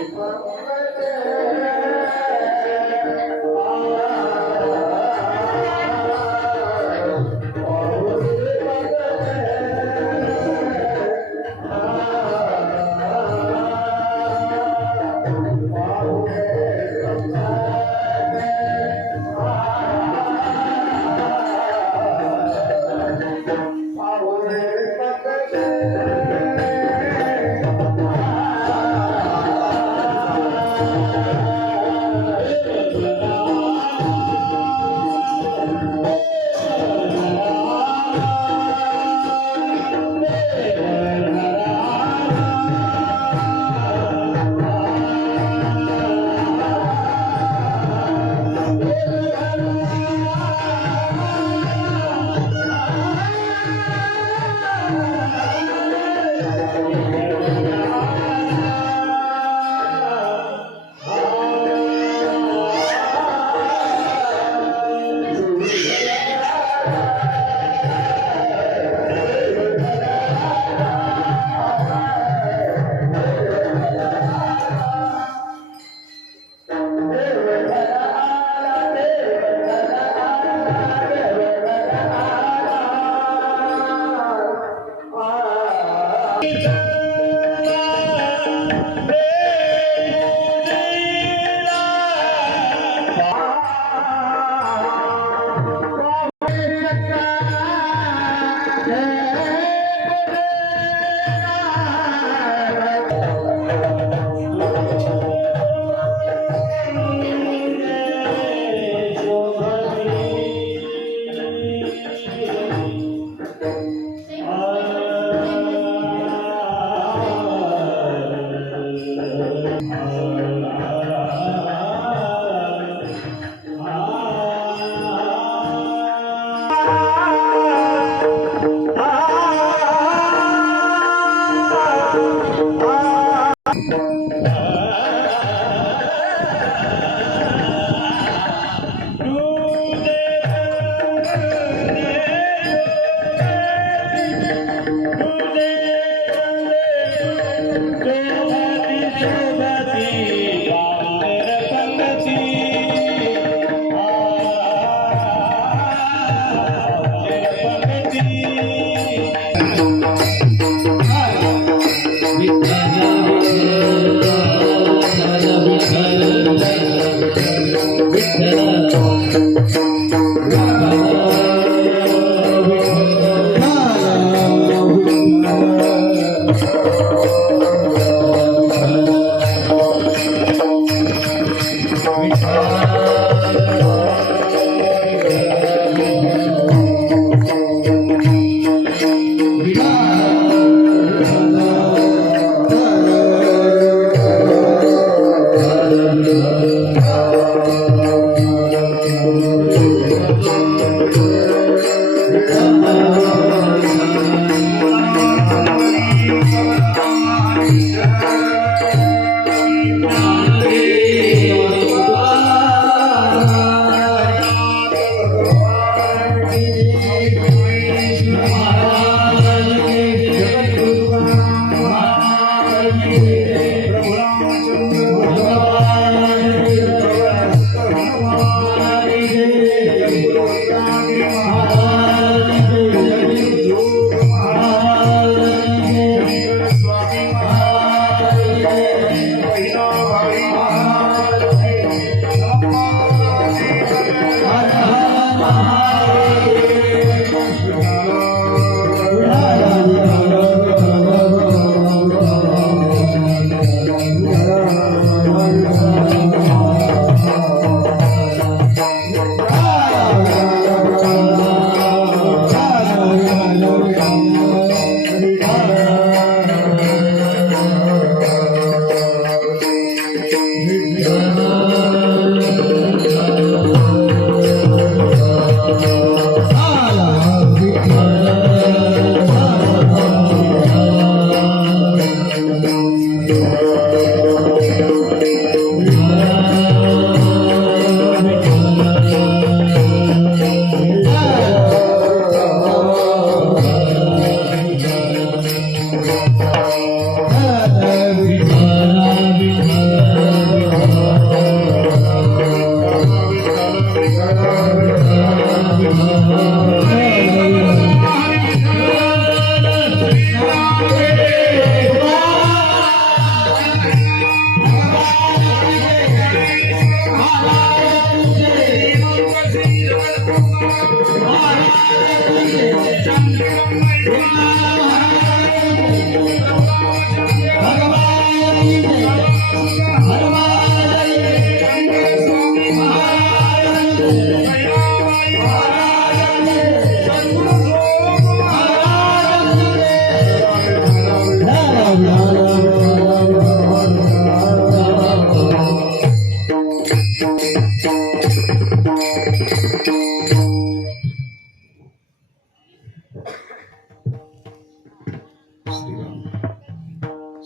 महाराज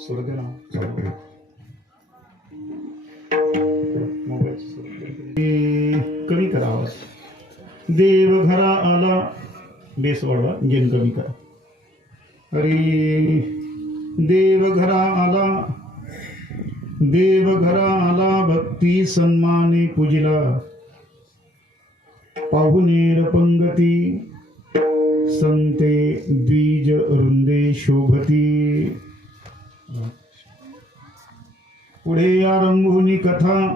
कमी करा आवाज. देव घरा आला, बेस वाढवा, गेन कमी करा. अरे देव घरा आला, देव घरा आला, भक्ती सन्माने पूजिला, पाहुणेर पंगती, संते द्विज वृंदे शोभती. पुढे आरंभोनी कथा,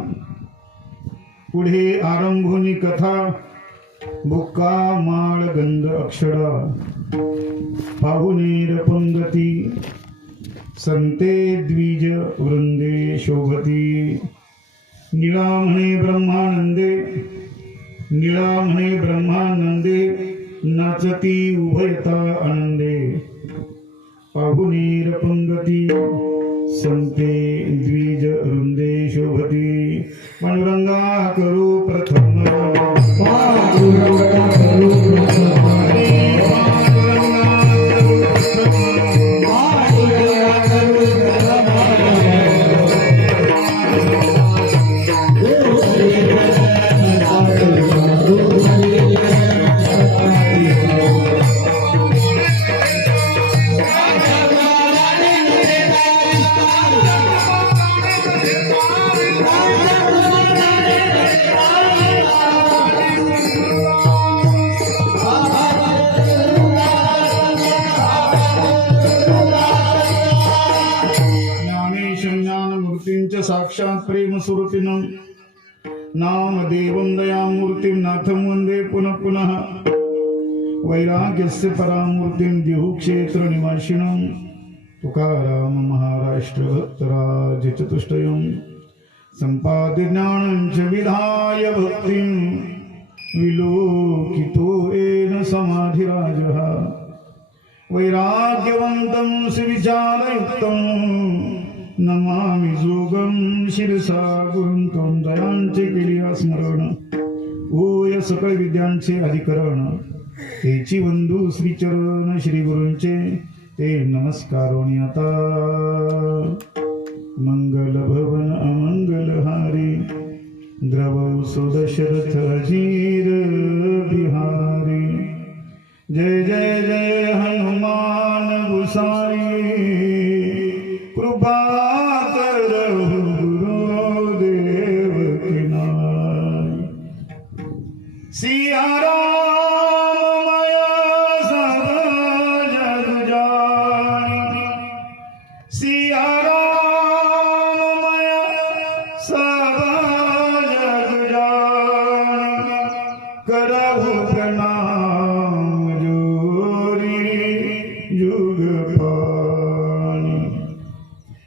पुढे आरंभोनी कथा, बुक्का माळ गंध अक्षरा, पाहुणेर पंगती, संते द्विज वृंदे शोभती. निळा म्हणे ब्रह्मानंदे, निळा म्हणे ब्रह्मानंदे, नाचती उभयता आनंदे, पाहुणेर पंगती, संते द्विज वृंदे शोभती. पांडुरंगा करू प्रथम, पांडुरंगा करू प्रथम, साक्षात प्रेम स्वरूपिणं नामदेवं दयामूर्तिं नाथं वन्दे पुनः पुनः. वैराग्यस्य परामूर्तिं द्युक्षेत्र निवासिनं तुकाराम महाराष्ट्र भक्तराज चतुष्टयं. संपाद्य ज्ञानं च विधाय भक्तिं, विलोकितो येन समाधिराजः. वैराग्यवन्तं सुविचारयुक्तं, नमामि जोगम शिरसा गुरुं त्वं. दयांचे केलिया स्मरण, ओय सकळ विद्यांचे अधिकरण, तेची वंदू श्रीचरण श्री गुरूंचे ते नमस्कारोनी आता. मंगल भवन अमंगलहारी, द्रवौ दशरथ अजीर बिहारी. जय जय जय हनुमान गुसाई, कृपा करहु गुरुदेव की नाई. सिया राम माया सब जग जानी, सिया राम माया सब जग जानी. करहु प्रणाम जोरी जुग पानी.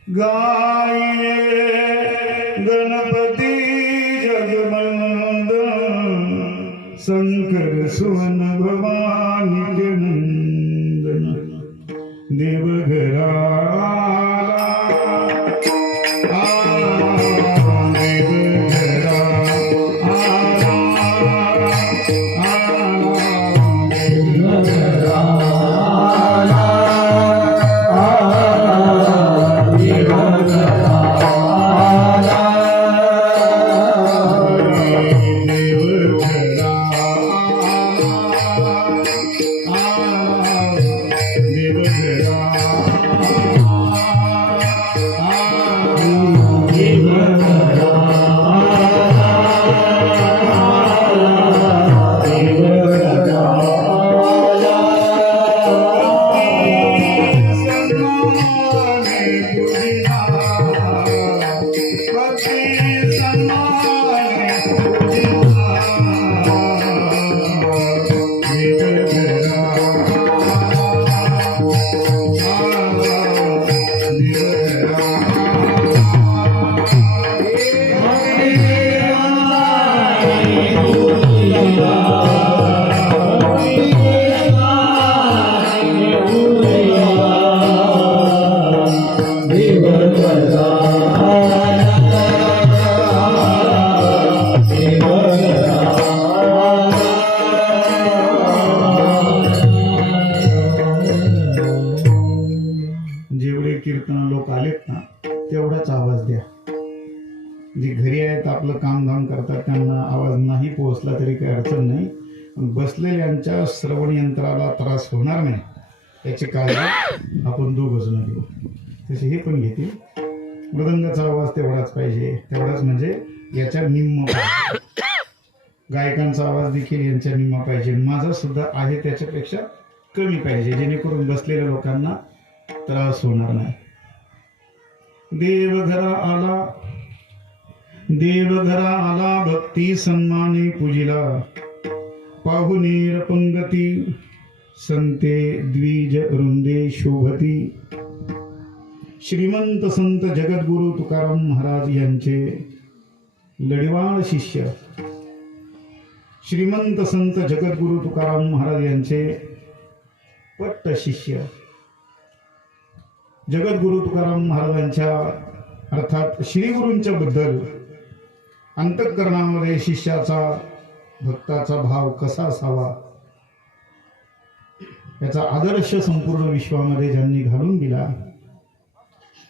गाये गणपति जगवंदन, शंकर सुवन भवानी के नंदन. देवघरा देवघरा कीर्तन लोक आलेत ना तेवढाच आवाज द्या. जे घरी आहेत आपलं कामधाम करतात त्यांना आवाज नाही पोहोचला तरी काही अडचण नाही. बसलेल्यांच्या श्रवण यंत्राला त्रास होणार नाही याची काळजी आपण दोघ जण घेऊ. तसे हे पण घेतील. मृदंगाचा आवाज तेवढाच पाहिजे, तेवढाच म्हणजे याच्या निम्म पाहिजे. गायकांचा आवाज देखील यांच्या निम्मा पाहिजे. माझा सुद्धा आहे त्याच्यापेक्षा कमी पाहिजे, जेणेकरून बसलेल्या लोकांना त्रास होणार नाही. देवघरा आला, देवघरा आला, भक्ती सन्माने पूजिला, पाहुणेर पंगती, संते द्विज वृंदे शोभती. श्रीमंत संत जगद्गुरु तुकाराम महाराज यांचे लढिवाळ शिष्य, श्रीमंत संत जगद्गुरु तुकाराम महाराज यांचे पट्ट शिष्य, जगद्गुरु तुकाराम महाराजांच्या अर्थात श्रीगुरूंच्या बद्दल अंतःकरणामध्ये शिष्याचा भक्ताचा भाव कसा असावा याचा आदर्श संपूर्ण विश्वामध्ये ज्यांनी घालून दिला.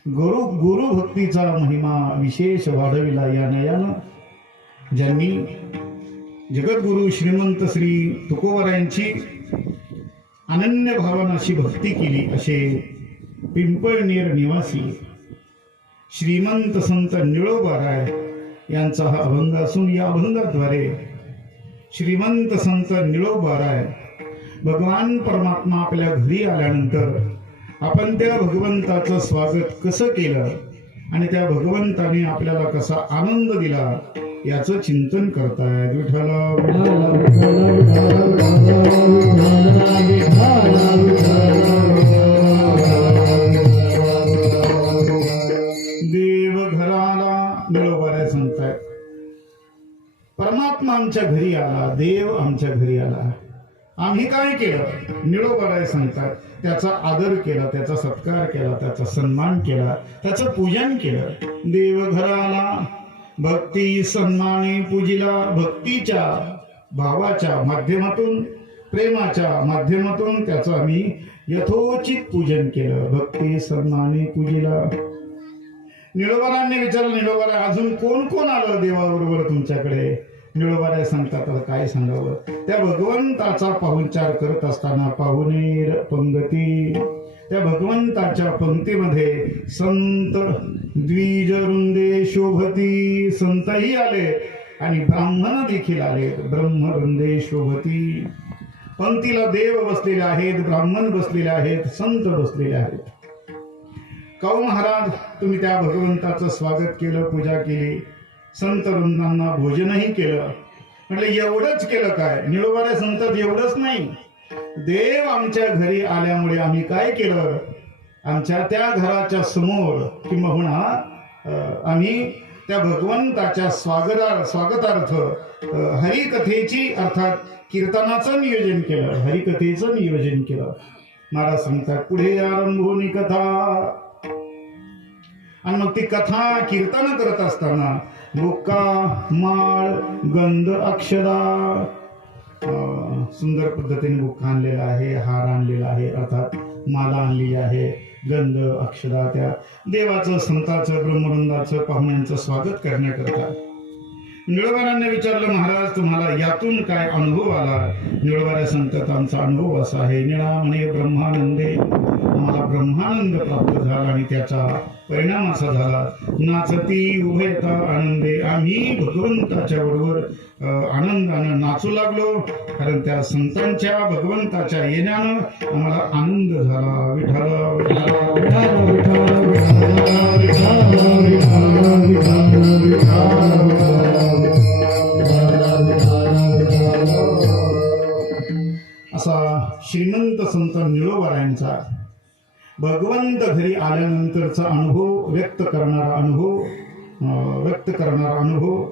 गुरु भक्तीचा महिमा विशेष वाढविला या नयानं ज्यांनी जगद्गुरु श्रीमंत श्री तुकोबरायांची अनन्य भावनाशी भक्ती केली असे पिंपळनेर निवासी श्रीमंत संत निळोबाराय यांचा हा अभंग असून या अभंगाद्वारे श्रीमंत संत निळोबाराय भगवान परमात्मा आपल्या घरी आल्यानंतर आपण त्या भगवंताचं स्वागत कसं केलं आणि त्या भगवंताने आपल्याला कसा आनंद दिला याचं चिंतन करतायत. देवघराला निळोबाराय सांगतायत परमात्मा आमच्या घरी आला, देव आमच्या घरी आला. आम्ही काय केलं? निळोबाराय सांगतात त्याचा आदर केला, त्याचा सत्कार केला, त्याचा सन्मान केला, त्याचं पूजन केलं. देवघराला भक्ती सन्माने पूजिला. भक्तीच्या भावाच्या माध्यमातून, प्रेमाच्या माध्यमातून त्याचं आम्ही यथोचित पूजन केलं. भक्ती सन्माने पूजिला. निळोबारांनी विचारलं, निळोबाराय अजून कोण कोण आलं देवाबरोबर तुमच्याकडे? निळोबाराय सांगतात आता काय सांगावं. त्या भगवंताचा पाहुणचार करत असताना पाहुणेर पंगती, त्या भगवंताच्या पंक्तीमध्ये संत द्विज वृंदे शोभती. संतही आले आणि ब्राह्मण देखील आले. ब्रह्मवृंदे शोभती. पंक्तीला देव बसलेले आहेत, ब्राह्मण बसलेले आहेत, संत बसलेले आहेत. काऊ महाराज तुम्ही त्या भगवंताचं स्वागत केलं, पूजा केली, संत वृंदांना भोजनही केलं. म्हटलं एवढंच केलं काय? निळोबाराय सांगतात एवढंच नाही, देव आमच्या घरी आल्यामुळे आम्ही काय केलं, आमच्या त्या घराच्या समोर किंबहुना आम्ही त्या भगवंताच्या स्वागतार्थ हरिकथेची अर्थात कीर्तनाचं नियोजन केलं, हरिकथेचं नियोजन केलं. महाराज सांगतात पुढे आरंभोनी कथा. आणि मग ती कथा कीर्तन करत असताना बुक्का, माळ, गंध, अक्षदा, सुंदर पद्धतीने बुक्का आणलेला आहे, हार आणलेला आहे, अर्थात माला आणलेली आहे, गंध, अक्षदा त्या देवाचं, संतांचं, ब्रह्मवृंदाचं, पाहुण्यांचं स्वागत करण्याकरता. निळोबारांनी विचारलं महाराज तुम्हाला यातून काय अनुभव आला? निळोबाराय सांगतात आमचा अनुभव असा आहे, निळा म्हणे ब्रह्मानंदे, आम्हाला ब्रह्मानंद प्राप्त झाला आणि त्याचा परिणाम असा झाला, नाचती उभयता आनंदे, आम्ही भगवंताच्या बरोबर आनंदानं नाचू लागलो, कारण त्या संतांच्या भगवंताच्या येण्यानं आम्हाला आनंद झाला. विठ्ठल असा श्रीमंत संत निळोबारायांचा भगवंत घरी आल्यानंतरचा अनुभव व्यक्त करणारा अनुभव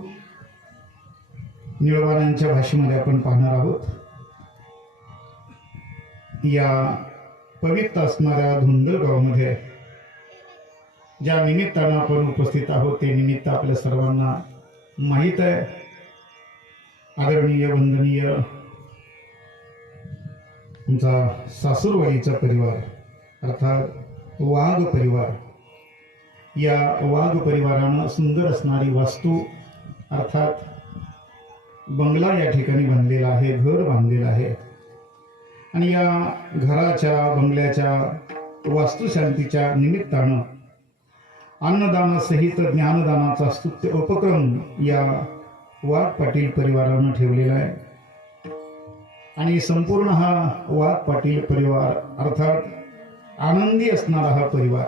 निळोबारायांच्या भाषेमध्ये आपण पाहणार आहोत. या पवित्र असणाऱ्या धुंदलगावमध्ये ज्या निमित्तानं आपण उपस्थित आहोत ते निमित्त आपल्या सर्वांना माहीत आहे. आदरणीय वंदनीय आमचा सासूरवाडीचा परिवार अर्थात वाघ परिवार. या वाघ परिवारानं सुंदर असणारी वास्तू अर्थात बंगला या ठिकाणी बांधलेला आहे, घर बांधलेलं आहे. आणि या घराच्या बंगल्याच्या वास्तुशांतीच्या निमित्तानं अन्नदानासहित ज्ञानदानाचा स्तुत्य उपक्रम या वाघ पाटील परिवारानं ठेवलेला आहे. आणि संपूर्ण हा वाघ पाटील परिवार अर्थात आनंदी असणारा हा परिवार,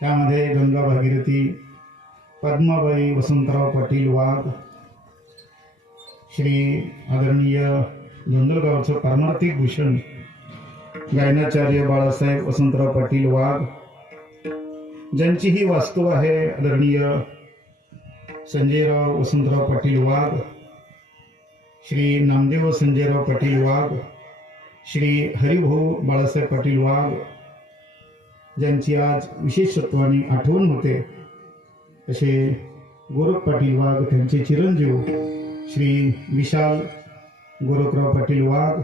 त्यामध्ये गंगा भागीरथी, पद्माबाई वसंतराव पाटील वाघ, श्री आदरणीय धुंदलगावचं पारमार्थिक भूषण गायनाचार्य बाळासाहेब वसंतराव पाटील वाघ, ज्यांची ही वास्तू आहे आदरणीय संजयराव वसंतराव पाटील वाघ, श्री नामदेव संजयराव पाटील वाघ, श्री हरिभाऊ बाळासाहेब पाटील वाघ, ज्यांची आज विशेषत्वाने आठवण होते, असे गोरख पाटील वाघ, त्यांचे चिरंजीव श्री विशाल गोरखराव पाटील वाघ,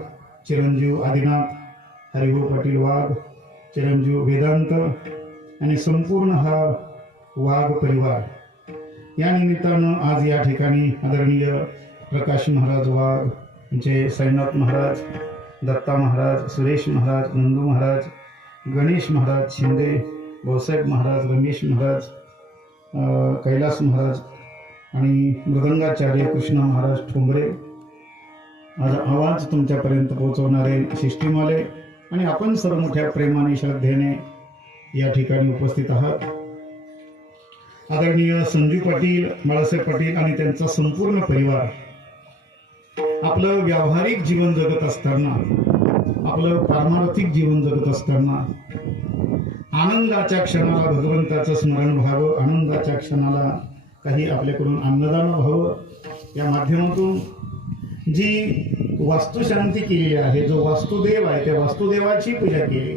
चिरंजीव आदिनाथ हरिभाऊ पाटील वाघ, चिरंजीव वेदांत आणि संपूर्ण हा वाघ परिवार. या निमित्तानं आज या ठिकाणी आदरणीय प्रकाश महाराज वाघ, यांचे साईनाथ महाराज, दत्ता महाराज, सुरेश महाराज, नंदू महाराज, गणेश महाराज शिंदे, भाऊसाहेब महाराज, रमेश महाराज, कैलास महाराज आणि मृदंगाचार्य कृष्ण महाराज ठोंबरे माझा आवाज तुमच्यापर्यंत पोहोचवणारे शिष्टीमाले आणि आपण सर्व मोठ्या प्रेमाने श्रद्धेने या ठिकाणी उपस्थित आहात. आदरणीय संजू पाटील, बाळासाहेब पाटील आणि त्यांचा संपूर्ण परिवार आपलं व्यावहारिक जीवन जगत असताना, आपलं पारमार्थिक जीवन जगत असताना आनंदाच्या क्षणाला भगवंताचं स्मरण व्हावं, आनंदाच्या क्षणाला काही आपल्याकडून अन्नदान व्हावं, या माध्यमातून जी वास्तुशांती केलेली आहे, जो वास्तुदेव आहे त्या वास्तुदेवाची पूजा केली,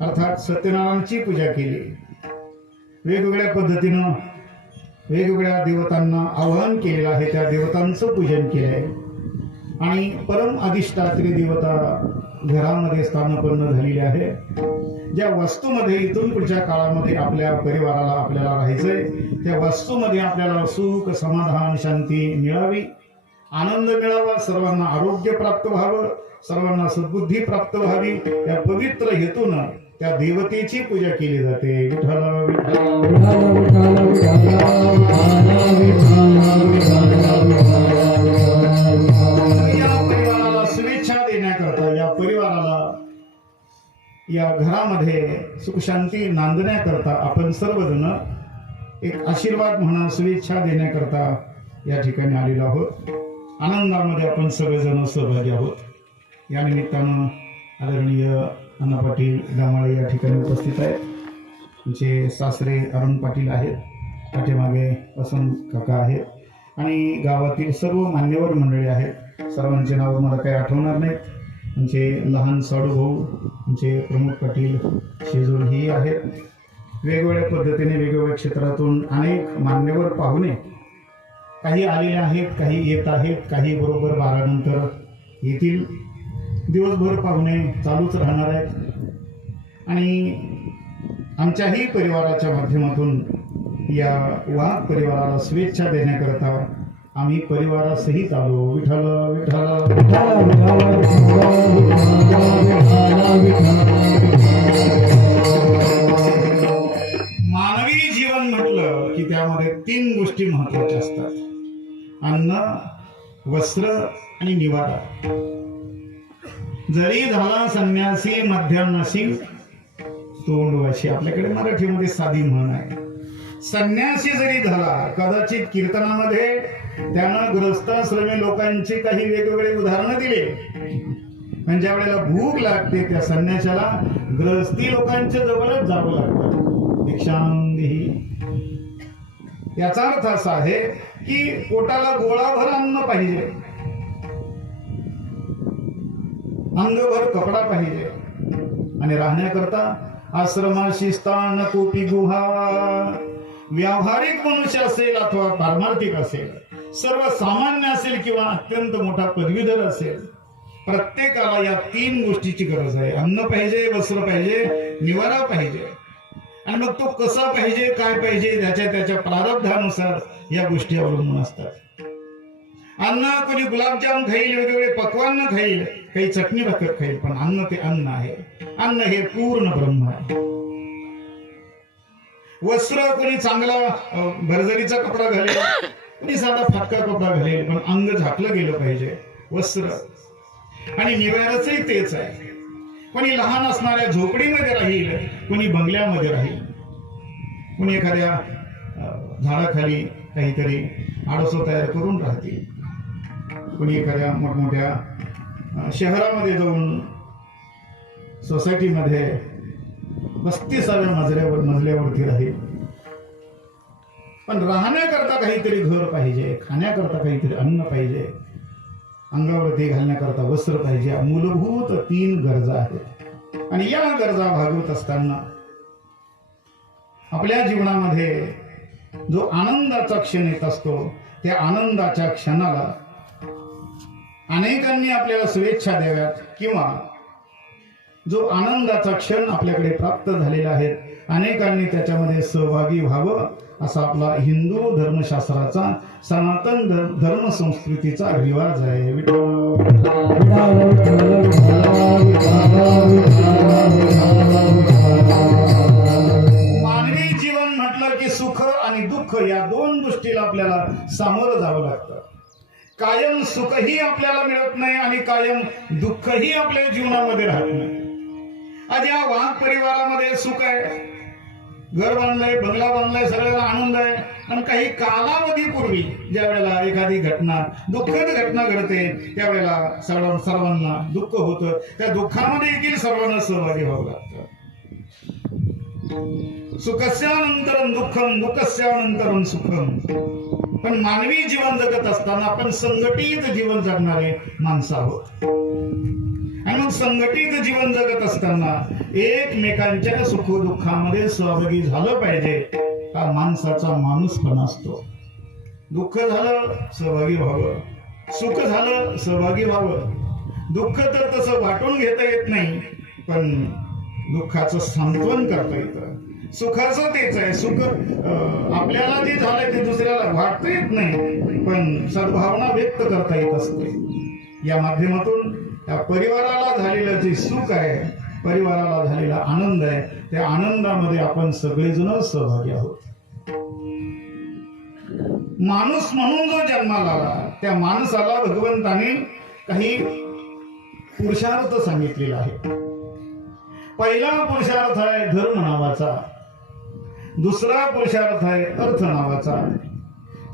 अर्थात सत्यनारायणची पूजा केली. वेगवेगळ्या पद्धतीनं वेगवेगळ्या देवतांना आवाहन केलेलं आहे, त्या देवतांचं पूजन केलं आहे. आणि परम अधिष्ठात्री देवता घरामध्ये स्थानपन्न झालेली आहे, ज्या वास्तूमध्ये इथून पुढच्या काळामध्ये आपल्या परिवाराला आपल्याला राहायचंय, त्या वास्तूमध्ये आपल्याला सुख, समाधान, शांती मिळावी, आनंद मिळावा, सर्वांना आरोग्य प्राप्त व्हावं, सर्वांना सद्बुद्धी प्राप्त व्हावी, या पवित्र हेतून त्या देवतेची पूजा केली जाते. विठ्ठल या परिवाराला शुभेच्छा देण्याकरता, या परिवाराला या घरामध्ये सुखशांती नांदण्याकरता आपण सर्वजण एक आशीर्वाद म्हणा, शुभेच्छा देण्याकरता या ठिकाणी आलेलो आहोत. आनंदामध्ये आपण सगळेजण सहभागी आहोत. या निमित्तानं आदरणीय अण्णा पाटील दामाळे या ठिकाणी उपस्थित आहेत. त्यांचे सासरे अरुण पाटील आहेत, पाठीमागे वसंत काका आहेत आणि गावातील सर्व मान्यवर मंडळी आहेत. सर्वांचे नाव मला काही आठवणार नाहीत. त्यांचे लहान साडू भाऊ, त्यांचे प्रमोद पाटील शेजूळ ही आहेत. वेगवेगळ्या पद्धतीने वेगवेगळ्या क्षेत्रातून अनेक मान्यवर पाहुणे काही आलेले आहेत, काही येत आहेत, काही बरोबर 12 नंतर येतील. दिवसभर पाहुणे चालूच राहणार आहेत. आणि आमच्याही परिवाराच्या माध्यमातून या वाघ परिवाराला शुभेच्छा देण्याकरता आम्ही परिवारासहित आलो. विठ्ठल विठ्ठल मानवी जीवन म्हटलं की त्यामध्ये 3 गोष्टी महत्वाच्या असतात: अन्न, वस्त्र आणि निवारा. जरी झाला संन्यासी मध्यान्नाशी तोंडवाशी, आपल्याकडे मराठीमध्ये साधी म्हण आहे. संन्यासी जरी झाला, कदाचित कीर्तनामध्ये त्यानं गृहस्थाश्रमी लोकांची काही वेगवेगळे उदाहरणं दिले, पण ज्या वेळेला भूक लागते त्या संन्याशाला गृहस्थी लोकांच्या जवळच जावं लागतं. भिक्षांदेही. याचा अर्थ असा आहे की पोटाला गोळाभर अन्न पाहिजे, अंगभर कपडा पाहिजे, आणि राहण्याकरता आश्रमाशी स्थान कोपी गुहा. व्यावहारिक मनुष्य असेल अथवा पारमार्थिक असेल, सर्वसामान्य असेल किंवा अत्यंत मोठा पदवीधर असेल, प्रत्येकाला या 3 गोष्टीची गरज आहे. अन्न पाहिजे, वस्त्र पाहिजे, निवारा पाहिजे. आणि मग तो कसा पाहिजे, काय पाहिजे, त्याच्या प्रारब्धानुसार या गोष्टी अवलंबून असतात. अन्न कोणी गुलाबजाम खाईल, वेगवेगळे पक्वान्न खाईल, काही चटणी भाकर खाईल, पण अन्न ते अन्न आहे. अन्न हे पूर्ण ब्रह्म आहे. वस्त्र कोणी चांगला भरजरीचा कपडा घालेल, कोणी साधा फाटका कपडा घालेल, पण अंग झाकलं गेलं पाहिजे. वस्त्र आणि निवाराचंही तेच आहे. कोणी लहान असणाऱ्या झोपडीमध्ये राहील, कोणी बंगल्यामध्ये राहील, कोणी एखाद्या झाडाखाली काहीतरी आडोसं तयार करून राहतील, कोणी एखाद्या मोठमोठ्या शहरामध्ये जाऊन सोसायटीमध्ये 35व्या मजल्यावरती राहील. पण राहण्याकरता काहीतरी घर पाहिजे, खाण्याकरता काहीतरी अन्न पाहिजे, अंगावरती घालण्याकरता वस्त्र पाहिजे. मूलभूत 3 गरजा आहेत. आणि या गरजा भागवत असताना आपल्या जीवनामध्ये जो आनंदाचा क्षण येत असतो, त्या आनंदाच्या क्षणाला अनेकांनी आपल्याला शुभेच्छा द्याव्यात, किंवा जो आनंदाचा क्षण आपल्याकडे प्राप्त झालेला आहे, अनेकांनी त्याच्यामध्ये सहभागी व्हावं, असा आपला हिंदू धर्मशास्त्राचा, सनातन धर्म संस्कृतीचा रिवाज आहे. मानवी जीवन म्हटलं की सुख आणि दुःख या 2 गोष्टीला आपल्याला सामोरं जावं लागतं. कायम सुखही आपल्याला मिळत नाही आणि कायम दुःखही आपल्या जीवनामध्ये राहत नाही. आज या वाघ परिवारामध्ये सुख आहे, घर बांधलंय, बंगला बांधलाय, सगळ्याला आनंद आहे. आणि काही कालावधीपूर्वी ज्या वेळेला एखादी घटना, दुःखद घटना घडते, त्यावेळेला सर्वांना दुःख होतं. त्या दुःखामध्ये देखील सर्वांना सहभागी व्हावं लागतं. सुखस्यानंतरम दुःखम, दुःखस्यानंतरम सुखम. पण मानवी जीवन जगत असताना आपण संघटित जीवन जगणारे माणसं आहोत. आणि मग संघटित जीवन जगत असताना एकमेकांच्या सुखदुःखामध्ये सहभागी झालं पाहिजे. हा माणसाचा माणूसपणा असतो. दुःख झालं सहभागी व्हावं, सुख झालं सहभागी व्हावं. दुःख तर तसं वाटून घेता येत नाही, पण दुःखाचं सांत्वन करता येतं. सुखाचं तेच आहे. सुख आपल्याला जे झालंय ते दुसऱ्याला वाटता येत नाही, पण सद्भावना व्यक्त करता येत असते. या माध्यमातून या परिवाराला झालेलं जे सुख आहे, परिवाराला झालेला आनंद आहे, त्या आनंदामध्ये आपण सगळेजण सहभागी आहोत. माणूस म्हणून जो जन्माला आला, त्या माणसाला भगवंताने काही पुरुषार्थ सांगितलेला आहे. पहिला पुरुषार्थ आहे धर्म नावाचा, दुसरा पुरुषार्थ आहे अर्थ नावाचा,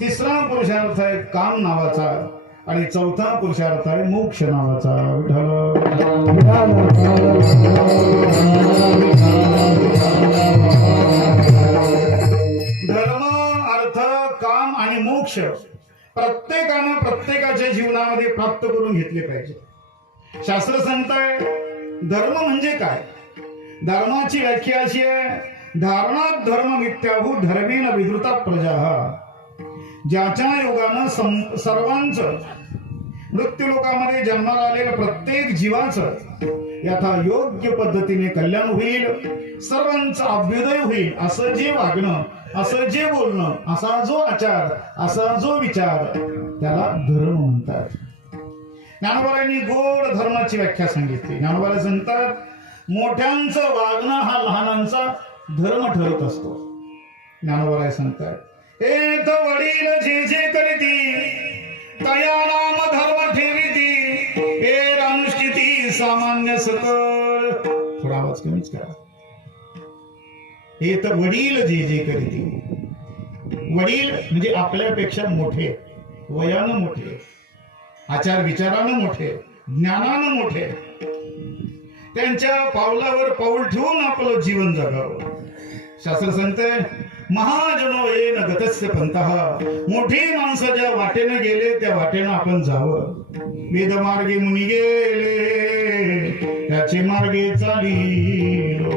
तिसरा पुरुषार्थ आहे काम नावाचा, आणि चौथा पुरुषार्थ आहे मोक्ष नावाचा. धर्म, अर्थ, काम आणि मोक्ष प्रत्येकानं प्रत्येकाच्या जीवनामध्ये प्राप्त करून घेतले पाहिजे. शास्त्र सांगताय धर्म म्हणजे काय. धर्माची व्याख्या अशी आहे, धारणात धर्म मिथ्याभूत धर्मेन विधृता प्रजा. ज्याच्या योगानं सर्वांचं, मृत्यूलोकामध्ये जन्माला आलेल्या प्रत्येक जीवाचं यथा योग्य पद्धतीने कल्याण होईल, सर्वांचं अभ्युदय होईल, असं जे वागणं, असं जे बोलणं, असा जो आचार, असा जो विचार, त्याला धर्म म्हणतात. ज्ञानोबांनी गोड धर्माची व्याख्या सांगितली. ज्ञानोबा सांगतात मोठ्यांचं वागणं हा लहानांचा धर्म ठरत असतो. ज्ञानोबा सांगतात एक वडील जे जे करीती तया नाम धर्म ठेवीती, हे अनुष्ठिती सामान्य सकळ. थोडा आवाज कमीच करा. हे तर वडील जे जे करीती. वडील म्हणजे आपल्यापेक्षा मोठे, वयानं मोठे, आचार विचारानं मोठे, ज्ञानानं मोठे, त्यांच्या पावलावर पाऊल ठेवून आपलं जीवन जगावं. शास्त्र सांगतंय महाजनो येन गतस्य पंतः. मोठी माणसं ज्या वाटेने गेले त्या वाटेनं आपण जावं. वेदमार्गे मुनी गेले त्याचे मार्गे चालिलो.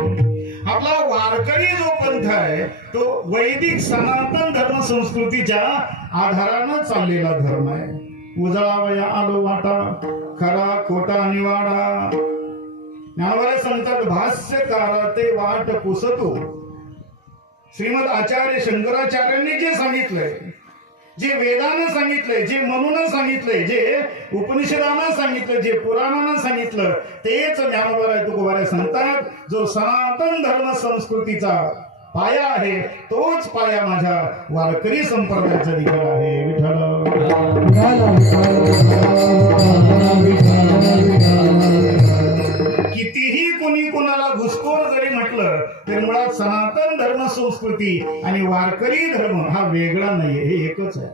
आपला वारकरी जो पंथ आहे तो वैदिक सनातन धर्म संस्कृतीच्या आधारानं चाललेला धर्म आहे. उजळावया आलो वाटा खरा खोटा निवाडा. ज्ञानोबा सांगतात भाष्यकारा ते वाट पुसतो. श्रीमद आचार्य शंकराचार्यांनी जे सांगितलंय, जे वेदानं सांगितलंय, जे मनुनं सांगितलंय, जे उपनिषदानं सांगितलं, जे पुराणानं सांगितलं, तेच ज्ञानोबा तुकोबा सांगतात. जो सनातन धर्म संस्कृतीचा पाया आहे तोच पाया माझ्या वारकरी संप्रदायाचा दिला आहे. विठ्ठल कितीही कोणी कोणाला घुसखोर जरी म्हटलं तरी मुळात सनातन धर्म संस्कृती आणि वारकरी धर्म हा वेगळा नाहीये, हे एकच आहे.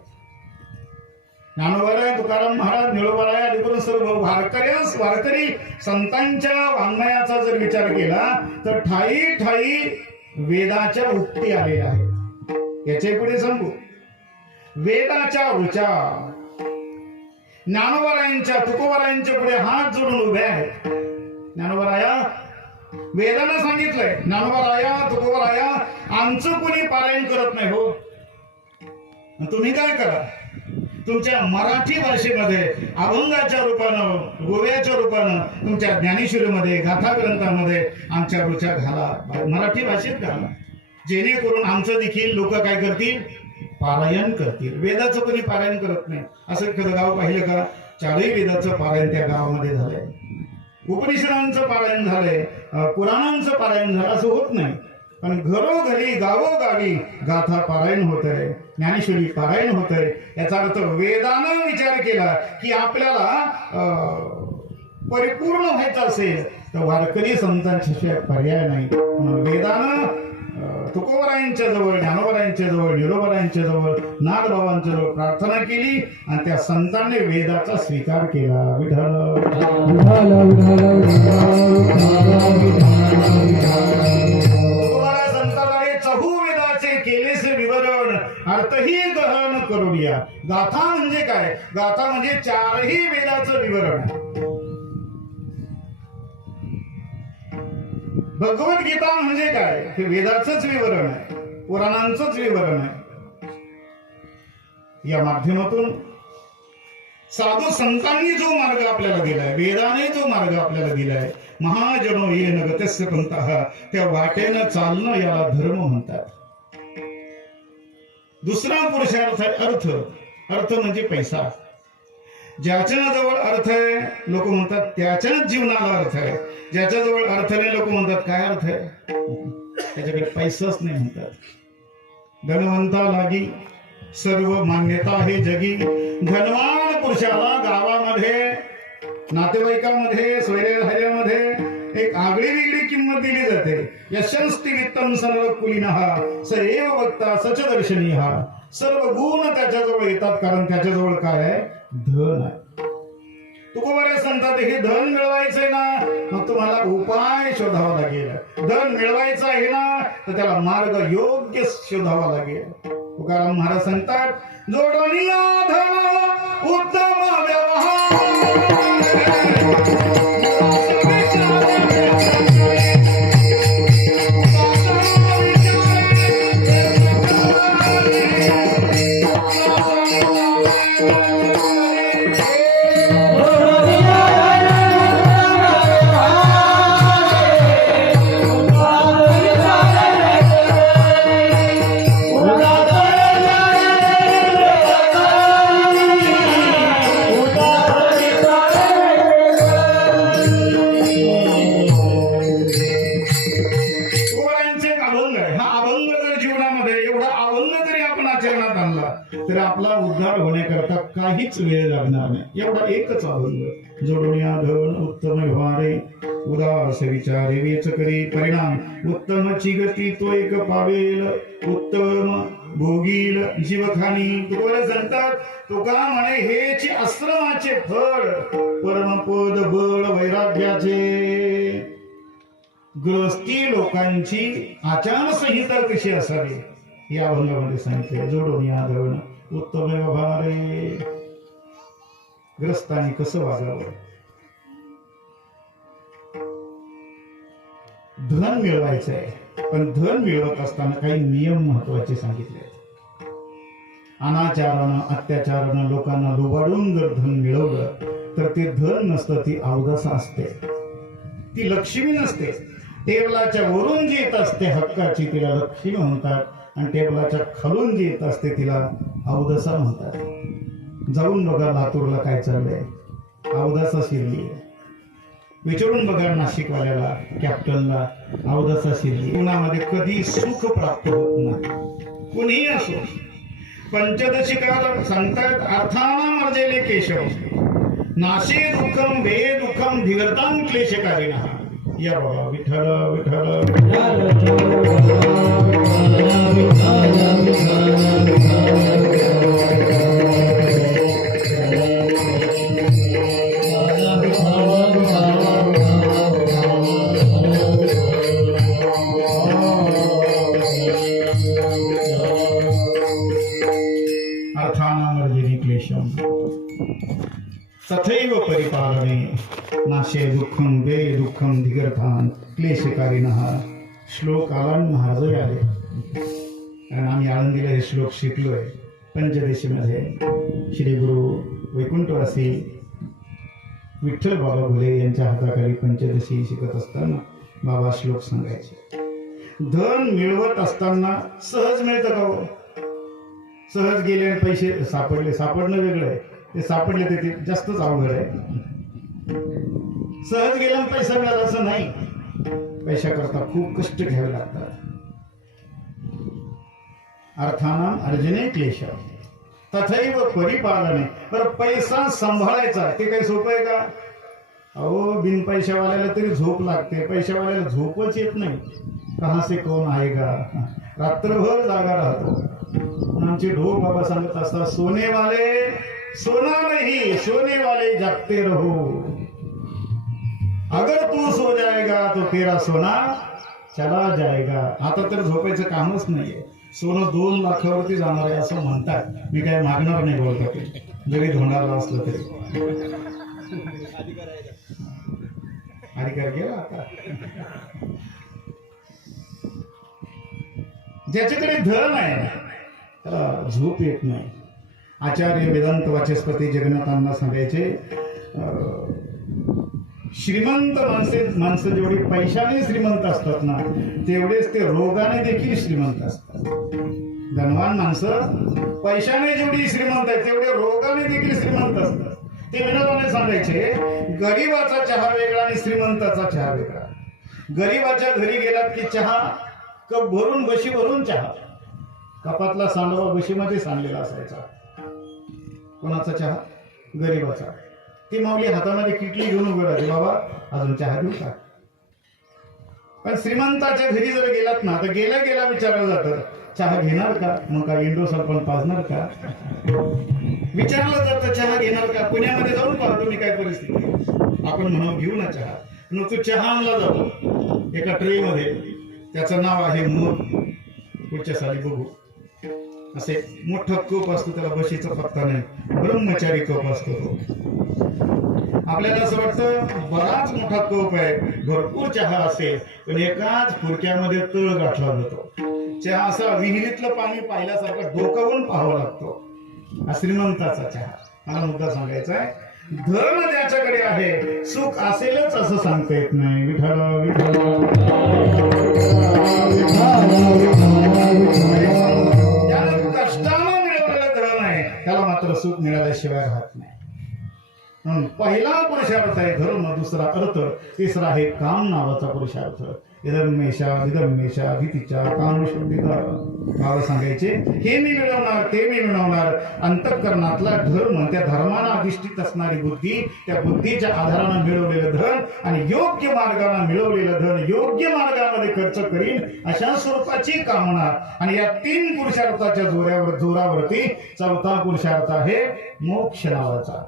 ज्ञानोबा तुकाराम महाराज निळोबाराय आदी करून सर्व वारकरी संतांच्या वाङ्मयाचा जर विचार केला तर ठाई ठाई वेदाच्या उक्ती आलेल्या आहेत. याच्या पुढे सांगू वेदाच्या ऋचा ज्ञानोबारायांच्या तुकोबारायांच्या पुढे हात जोडून उभे आहेत. ज्ञानोबाराया वेदानं सांगितलंय, ज्ञानोबाराया तुकोबाराया आमचं कोणी पारायण करत नाही हो, तुम्ही काय करा तुमच्या मराठी भाषेमध्ये अभंगाच्या रूपानं गोव्याच्या रूपानं तुमच्या ज्ञानेश्वरीमध्ये गाथा ग्रंथामध्ये आमच्या रुचा घाला, मराठी भाषेत घाला, जेणेकरून आमचं देखील लोक काय करतील पारायण करतील. वेदाचं कोणी पारायण करत नाही. असं एखादं गाव पाहिलं का? चारही वेदाचं पारायण त्या गावामध्ये झालंय, उपनिषदांचं पारायण झालंय, पुराणांचं पारायण झालं, असं होत नाही. पण घरोघरी गावोगावी गाथा पारायण होत आहे, ज्ञानेश्वरी पारायण होत आहे. याचा अर्थ वेदानं विचार केला की आपल्याला परिपूर्ण व्हायचं असेल तर वारकरी संतांशिवाय पर्याय नाही. वेदानं तुकोबरायांच्या जवळ, ज्ञानोबरायांच्या जवळ, निरोबरायांच्या जवळ, नाथबाबांच्या जवळ प्रार्थना केली आणि त्या संतांनी वेदाचा स्वीकार केला. विठ्ठल अर्थही गहन करूया. गाथा म्हणजे काय? गाथा म्हणजे चारही वेदाचं विवरण आहे. भगवद्गीता म्हणजे काय? हे वेदाचंच विवरण आहे, पुराणांचंच विवरण आहे. या माध्यमातून साधू संतांनी जो मार्ग आपल्याला दिलाय, वेदाने जो मार्ग आपल्याला दिलाय, महाजनो येन गतस्य पंथः, त्या वाटेनं चालणं याला धर्म म्हणतात. दुसरा पुरुषार्थ अर्थ. अर्थ म्हणजे पैसा. ज्याच्या जवळ अर्थ आहे लोक म्हणतात त्याच्याच जीवनाला अर्थ आहे. ज्याच्या जवळ अर्थ नाही लोक म्हणतात काय अर्थ आहे, त्याच्याकडे पैसाच नाही म्हणतात. धनवंता लागी सर्व मान्यता हे जगी. धनवान पुरुषाला गावामध्ये, नातेवाईकामध्ये, स्वैराध्यामध्ये एक आगळी वेगळी किंमत दिली जाते. यशस्ति वित्तम सर्व कुलीनः स एव वक्ता सच दर्शनीय. सर्व गुण त्याच्याजवळ येतात कारण त्याच्याजवळ काय आहे? धन आहे. तुकोबा सांगतात हे धन मिळवायचंय ना, मग तुम्हाला उपाय शोधावा लागेल. धन मिळवायचं आहे ना तर त्याला मार्ग योग्य शोधावा लागेल. तुकाराम महाराज सांगतात जोडनिया धन उत्तम व्यवहार. तर आपला उद्धार होण्याकरता काहीच वेळ लागणार नाही. एवढा एकच अभंग. जोडूया धन उत्तम व्यवहारे उदास विचारे वेच करी परिणाम. उत्तम चिगती तो एक पावेल उत्तम भोगील जीवखानी. तुकोबा सांगतात तुका म्हणे हेच आश्रमाचे फळ परमपद बळ वैराग्याचे. ग्रस्ती लोकांची आचारसंहिता कशी असावी या अभंगामध्ये सांगितले. जोडून या धन उत्तम व्यवहारे. ग्रस्तांनी कसं वागावं. धन मिळवायचं आहे पण धन मिळवत असताना काही नियम महत्वाचे सांगितले. अनाचारानं अत्याचारानं लोकांना लुबाडून जर धन मिळवलं तर ते धन नसतं, ती अवदसा असते, ती लक्ष्मी नसते. टेबलाच्या वरून जी येत असते हक्काची तिला लक्ष्मी म्हणतात, आणि टेबलाच्या खालून जी येत असते तिला अवदसा म्हणतात. जाऊन बघा लातूरला काय चाललंय, अवदसा शिरली. विचारून बघा नाशिकवाल्याला, कॅप्टनला, अवदसा शिरली. जीवनामध्ये कधी सुख प्राप्त होत नाही, कुणीही असो. पंचदशिकार सांगतात, अर्थाना मर्जेले केशव नाशे दुःखम वे दुःखम धिगर्तां क्लेशकारिणः. या बाबा विठ्ठल विठ्ठल अर्थानामर्जिनी क्लेशम तथैव परिपालने नाशे दुःखम वे दुःखम धिगर्थान क्लेशकारिणः. श्लोक आलान महाराज आले, कारण आम्ही आळंदीला हे श्लोक शिकलोय. पंचदशीमध्ये श्री गुरु वैकुंठवासी विठ्ठल बाबा भुले यांच्या हाताखाली पंचदशी शिकत असताना बाबा श्लोक सांगायचे. धन मिळवत असताना सहज मिळतं का हो? सहज गेले आणि पैसे सापडले, सापडणं वेगळं आहे, ते सापडले ते जास्तच अवघड आहे. सहज गेला पैसा मिळाला असं नाही, पैशाकरता खूप कष्ट घ्यावे लागतात. अर्थानाम अर्जने क्लेश तथैव परिपालने. बरं पैसा सांभाळायचा ते काही सोपं आहे का? अहो बिन पैशावाल्याला तरी झोप लागते, पैशावाल्याला झोपच येत नाही. कहा से कौन आएगा, रात्रभर जागा राहतो. आमचे ढोक बाबा सांगत असतात, सोने वाले सोना नहीं सोने वाले जागते रहो, अगर तू सो जाएगा तो तेरा सोना चला जाएगा. आता तर झोपायचं कामच नाहीये, सोनं 2 लाखावरती जाणार आहे असं म्हणतात. मी काय मागणार नाही बोलतात, जरी धोंडाला असलं तरी. अधिकार गेला आता. ज्याच्याकडे धन आहे त्याला झोप येत नाही. आचार्य वेदांत वाचस्पती जगन्नाथांना सांगायचे, श्रीमंत माणसं जेवढी पैशाने श्रीमंत असतात ना, तेवढेच ते रोगाने देखील श्रीमंत असतात. धनवान माणसं पैशाने जेवढी श्रीमंत आहेत तेवढे रोगाने देखील श्रीमंत असतात. ते विनोदाने सांगायचे, गरीबाचा चहा वेगळा आणि श्रीमंताचा चहा वेगळा. गरीबाच्या घरी गेलात की चहा कप भरून, बशी भरून चहा. कपातला सांडवा बशीमध्ये सांडलेला असायचा. कोणाचा चहा? गरीबाचा. ती माऊली हातामध्ये किटली घेऊन उभं राहते, बाबा अजून चहा देऊ का? पण श्रीमंताच्या घरी जर गेलात ना तर गेला गेला विचारलं जातं, चहा घेणार का? मग का इंडो सरपंच पाजणार का? विचारलं जातं, चहा घेणार का? पुण्यामध्ये जाऊन पाहतो तुम्ही काय परिस्थिती. आपण म्हणून घेऊ ना चहा. मग तो चहा आणला जातो एका ट्रे मध्ये, त्याचं नाव आहे मोर. पुढच्या साली बघू. असे मोठा कप असतो, त्याला बशीचा पत्ता नाही, ब्रह्मचारी कप असतो तो. आपल्याला असं वाटतं बराच मोठा कप आहे, भरपूर चहा असेल, पण एकाच फुरक्यामध्ये तळ गाठला जातो. चहा असा विहिरीतलं पाणी पाहिल्यासारखं डोकावून पाहावं लागतो. श्रीमंताचा चहा. मला मुद्दा सांगायचा आहे, धन ज्याच्याकडे आहे सुख असेलच असं सांगता येत नाही. विठ्ठल ज्याला कष्टानं मिळवलेलं धन आहे त्याला मात्र सुख मिळाल्याशिवाय राहत नाही. पहिला पुरुषार्थ आहे धर्म, दुसरा अर्थ, तिसरा आहे काम नावाचा पुरुषार्थ. इदमेशा विदमेशा भीतीच्या कामशुद्धीचा. बाबा सांगायचे, हे मी मिळवणार ते मी मिळवणार. अंतःकरणातला धर्म, त्या धर्माला अधिष्ठित असणारी बुद्धी, त्या बुद्धीच्या आधारानं मिळवलेलं धन आणि योग्य मार्गाने मिळवलेलं धन योग्य मार्गामध्ये खर्च करीन अशा स्वरूपाची कामना. आणि या 3 पुरुषार्थाच्या जोरावरती चौथा पुरुषार्थ आहे मोक्ष नावाचा.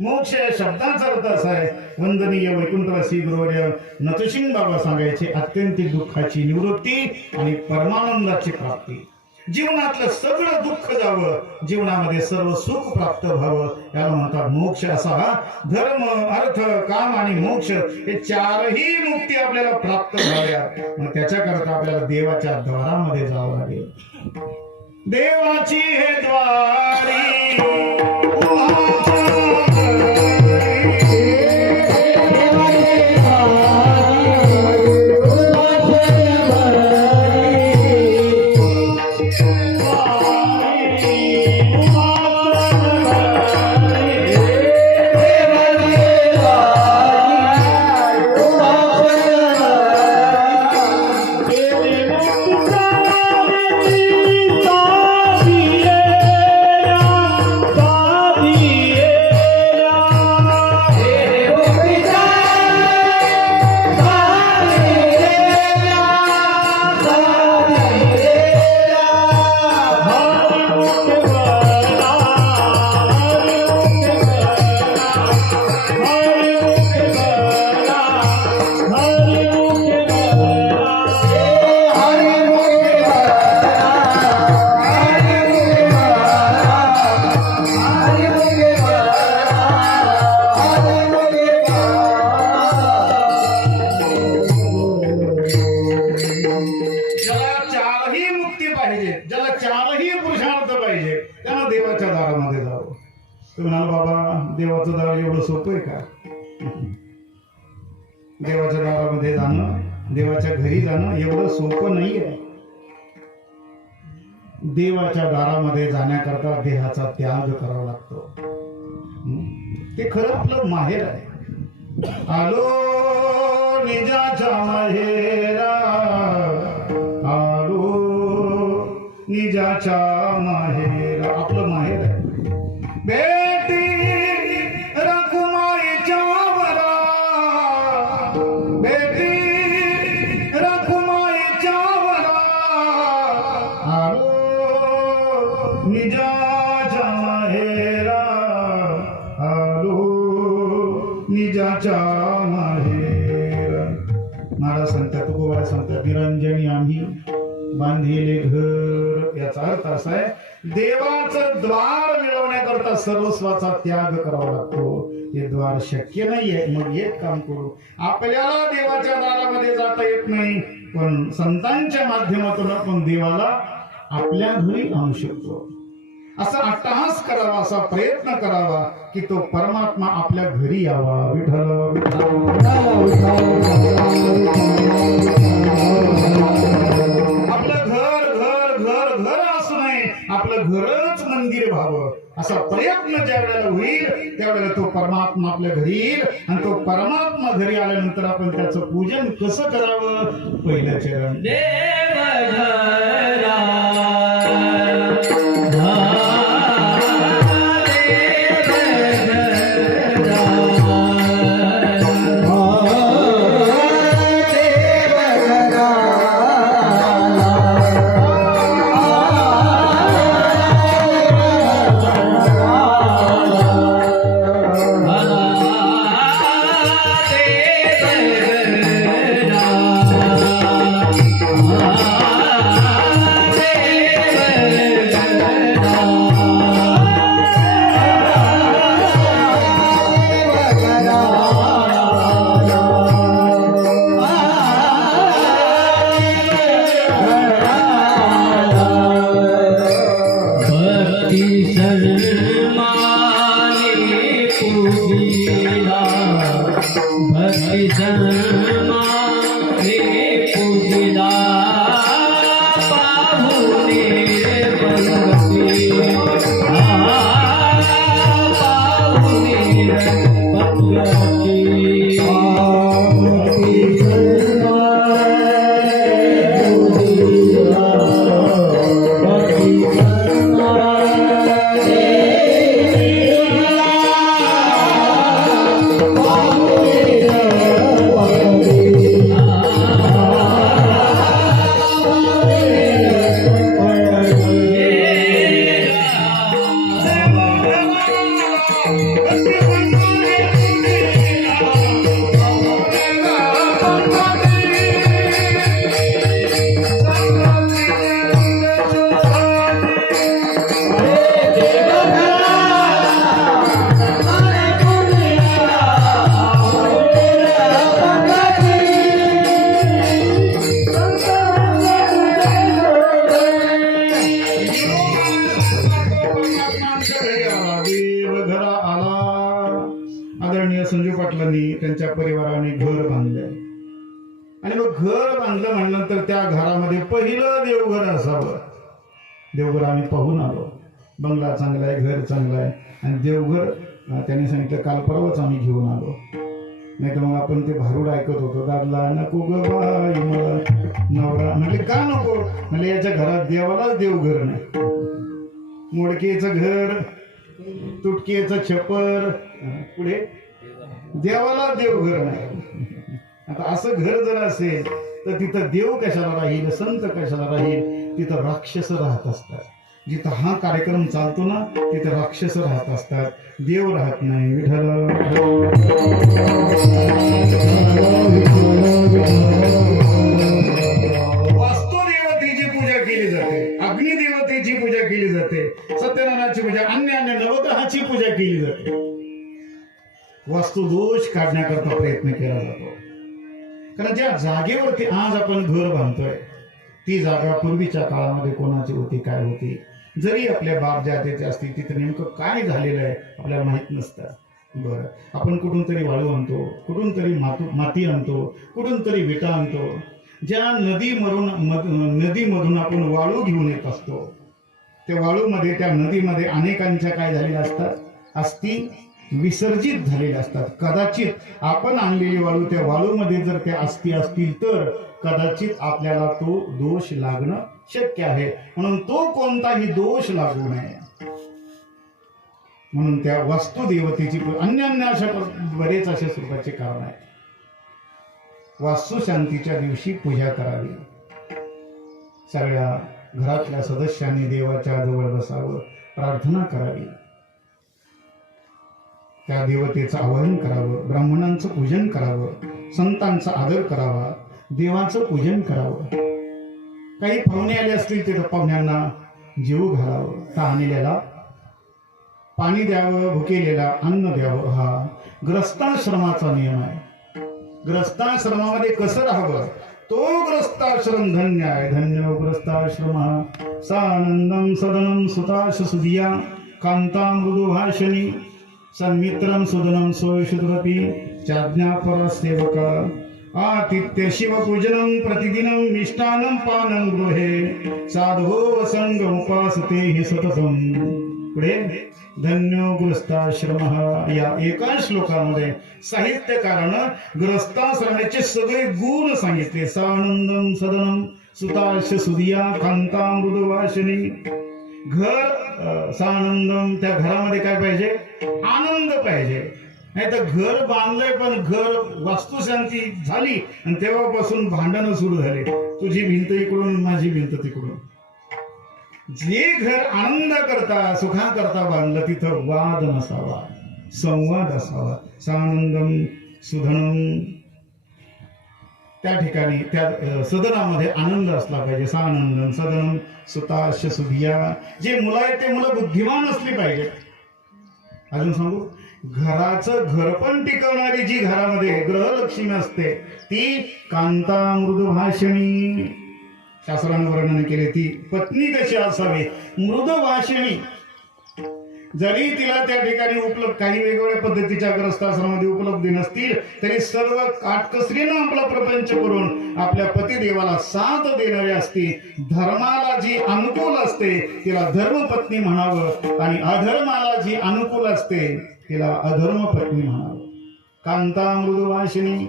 मोक्ष या शब्दाचा अर्थ असा आहे, वंदनीय वैकुंठवासी गुरुवर्य नतसिंग बाबा सांगायचे, अत्यंतिक दुःखाची निवृत्ती आणि परमानंदाची प्राप्ती. जीवनातलं सगळं दुःख जावं, जीवनामध्ये सर्व सुख प्राप्त व्हावं, याला म्हणतात मोक्ष. असा धर्म, अर्थ, काम आणि मोक्ष हे 4ही मुक्ती आपल्याला प्राप्त व्हाव्या. मग त्याच्याकरता आपल्याला देवाच्या द्वारामध्ये जावं लागेल. देवाची हे द्वारी ज्याला चारही पुरुषार्थ पाहिजे त्याला देवाच्या दारामध्ये जावं. तुम्ही म्हणाल बाबा देवाचं दार एवढं सोपं आहे का? देवाच्या दारामध्ये जाणं, देवाच्या घरी जाणं एवढं सोपं नाही आहे. देवाच्या दारामध्ये जाण्याकरता देहाचा त्याग करावा लागतो. ते खरं आपलं माहेर आहे. आलो निजाच्या माहेरा, आलो निजाच्या माहेर, आपलं माहेर आहे. बेटी रखुमाईच्या वरा, बेटी रखुमाईच्या वरा, आलो निजाच्या माहेरा, आलो निजाच्या माहेर. महाराज सांगतात, तुकोबाई सांगतात, निरंजनी आम्ही बांधिले घर. याचा अर्थ असा आहे, देवाचं द्वार मिळवण्याकरता सर्वस्वाचा त्याग करावा लागतो. हे द्वार शक्य नाहीये. मग एक काम करू, आपल्याला देवाच्या दारामध्ये जाता येत नाही, पण संतांच्या माध्यमातून आपण देवाला आपल्या घरी आणू शकतो. असा अट्टहास करावा, असा प्रयत्न करावा की तो परमात्मा आपल्या घरी यावा. विठ्ठल आपलं घर घर घर घर असू नये, आपलं घरच मंदिर व्हावं. असा प्रयत्न ज्या वेळेला होईल त्यावेळेला तो परमात्मा आपल्या घरी येईल. आणि तो परमात्मा घरी आल्यानंतर आपण त्याचं पूजन कसं करावं? पहिलं चरण त्यांच्या परिवाराने घर बांधलंय. आणि मग घर बांधलं म्हणल्यानंतर त्या घरामध्ये पहिलं देवघर असावं. देवघर आम्ही पाहून आलो. बंगला चांगला आहे, घर चांगलं आहे, आणि देवघर त्यांनी सांगितलं काल परवाच आम्ही घेऊन आलो. नाही तर मग आपण ते भारूड ऐकत होतो, दादला नको ग बाई मला नवरा. म्हणजे का नको? म्हणजे याच्या घरात देवालाच देवघर नाही. मोडकेचं घर, तुटकेचं छप्पर, पुढे देवाला देवघर नाही. आता असं घर जर असेल तर तिथं देव कशाला राहील, संत कशाला राहील? तिथं राक्षस राहत असतात. जिथं हा कार्यक्रम चालतो ना तिथं राक्षस राहत असतात, देव राहत नाही. विठ्ठल वास्तुदेवतेची पूजा केली जाते, अग्निदेवतेची पूजा केली जाते, सत्यनारायणाची पूजा, अन्य नवग्रहाची पूजा केली जाते. वास्तुदोष काढण्याकरता प्रयत्न केला जातो. कारण ज्या जागेवरती आज आपण घर बांधतोय ती जागा पूर्वीच्या काळामध्ये कोणाची होती, काय होती, जरी आपल्या बाप जातीचे असतील तिथे नेमकं काय झालेलं आहे आपल्याला माहित नसतं. बरं, आपण कुठून तरी वाळू आणतो, कुठून तरी माती आणतो, कुठून तरी विटा आणतो. ज्या नदीमधून आपण वाळू घेऊन येत असतो त्या वाळूमध्ये, त्या नदीमध्ये अनेकांच्या काय झालेल्या असतात, अस्थी विसर्जित झालेले असतात. कदाचित आपण आणलेली वाळू त्या वाळूमध्ये जर त्या अस्थी असतील तर कदाचित आपल्याला तो दोष लागणं शक्य आहे. म्हणून तो कोणताही दोष लागू नये म्हणून त्या वास्तुदेवतेची अन्य अशा बरेच असे स्वरूपाचे कारण आहेत. वास्तुशांतीच्या दिवशी पूजा करावी. सगळ्या घरातल्या सदस्यांनी देवाच्या जवळ बसावं, प्रार्थना करावी, त्या देवतेचं आवाहन करावं, ब्राह्मणांचं पूजन करावं, संतांचा आदर करावा, देवाचं पूजन करावं. काही पाहुणे आले असतील तर पाहुण्यांना जेवू घालावं, तहानलेल्याला पाणी द्यावं, भुकेलेला अन्न द्यावं. हा ग्रस्ताश्रमाचा नियम आहे. ग्रस्ताश्रमामध्ये कसं राहावं, तो ग्रस्ताश्रम धन्य आहे. धन्य ग्रस्ताश्रम सानंदम सदनम सुताश सुधिया कांता मृदु भाषणी सन्मित्रम सुदनम सोयशुद्रपी चाज्ञापर सेवका आतिथ्य शिवपूजनम प्रतिदिनं मिष्टानं पानं गृहे साधो वसंग उपासते हि सततम. पुढे धन्यो गृहस्थाश्रम या एका श्लोकामध्ये साहित्यकारानं गृहस्थाश्रमाचे सगळे गुण सांगितले. सानंदम सदनम सुताश सुधिया कांता मृदुवासिनी. घर सानंदम, त्या घरामध्ये काय पाहिजे, आनंद पाहिजे. नाही तर घर बांधलंय पण घर वास्तुशांती झाली आणि तेव्हापासून भांडणं सुरू झाले, तुझी भिंत इकडून माझी भिंत तिकडून. जे घर आनंद करता सुखा करता बांधलं तिथं वाद नसावा, संवाद असावा. सानंदम सुधनम, त्या ठिकाणी त्या सदनामध्ये आनंद असला पाहिजे. सानंदम सदनम सुताश सुधिया. जे मुलं आहेत ते मुलं बुद्धिमान असली पाहिजे. अजून सांगू, घराचं घरपण टिकवणारी जी घरामध्ये ग्रहलक्ष्मी असते ती कांता मृदुभाषिणी. शास्त्रानं वर्णन केले ती पत्नी कशी असावी, मृदुभाषिणी. जरी तिला त्या ठिकाणी उपलब्ध काही वेगवेगळ्या पद्धतीच्या ग्रस्ताश्रमामध्ये उपलब्ध नसतील तरी सर्व काटकसरीनं आपला प्रपंच करून आपल्या पतिदेवाला साथ देणारी असती. धर्माला जी अनुकूल असते तिला धर्मपत्नी म्हणावं आणि अधर्माला जी अनुकूल असते तिला अधर्म पत्नी म्हणावं. कांता मृदुभाषिणी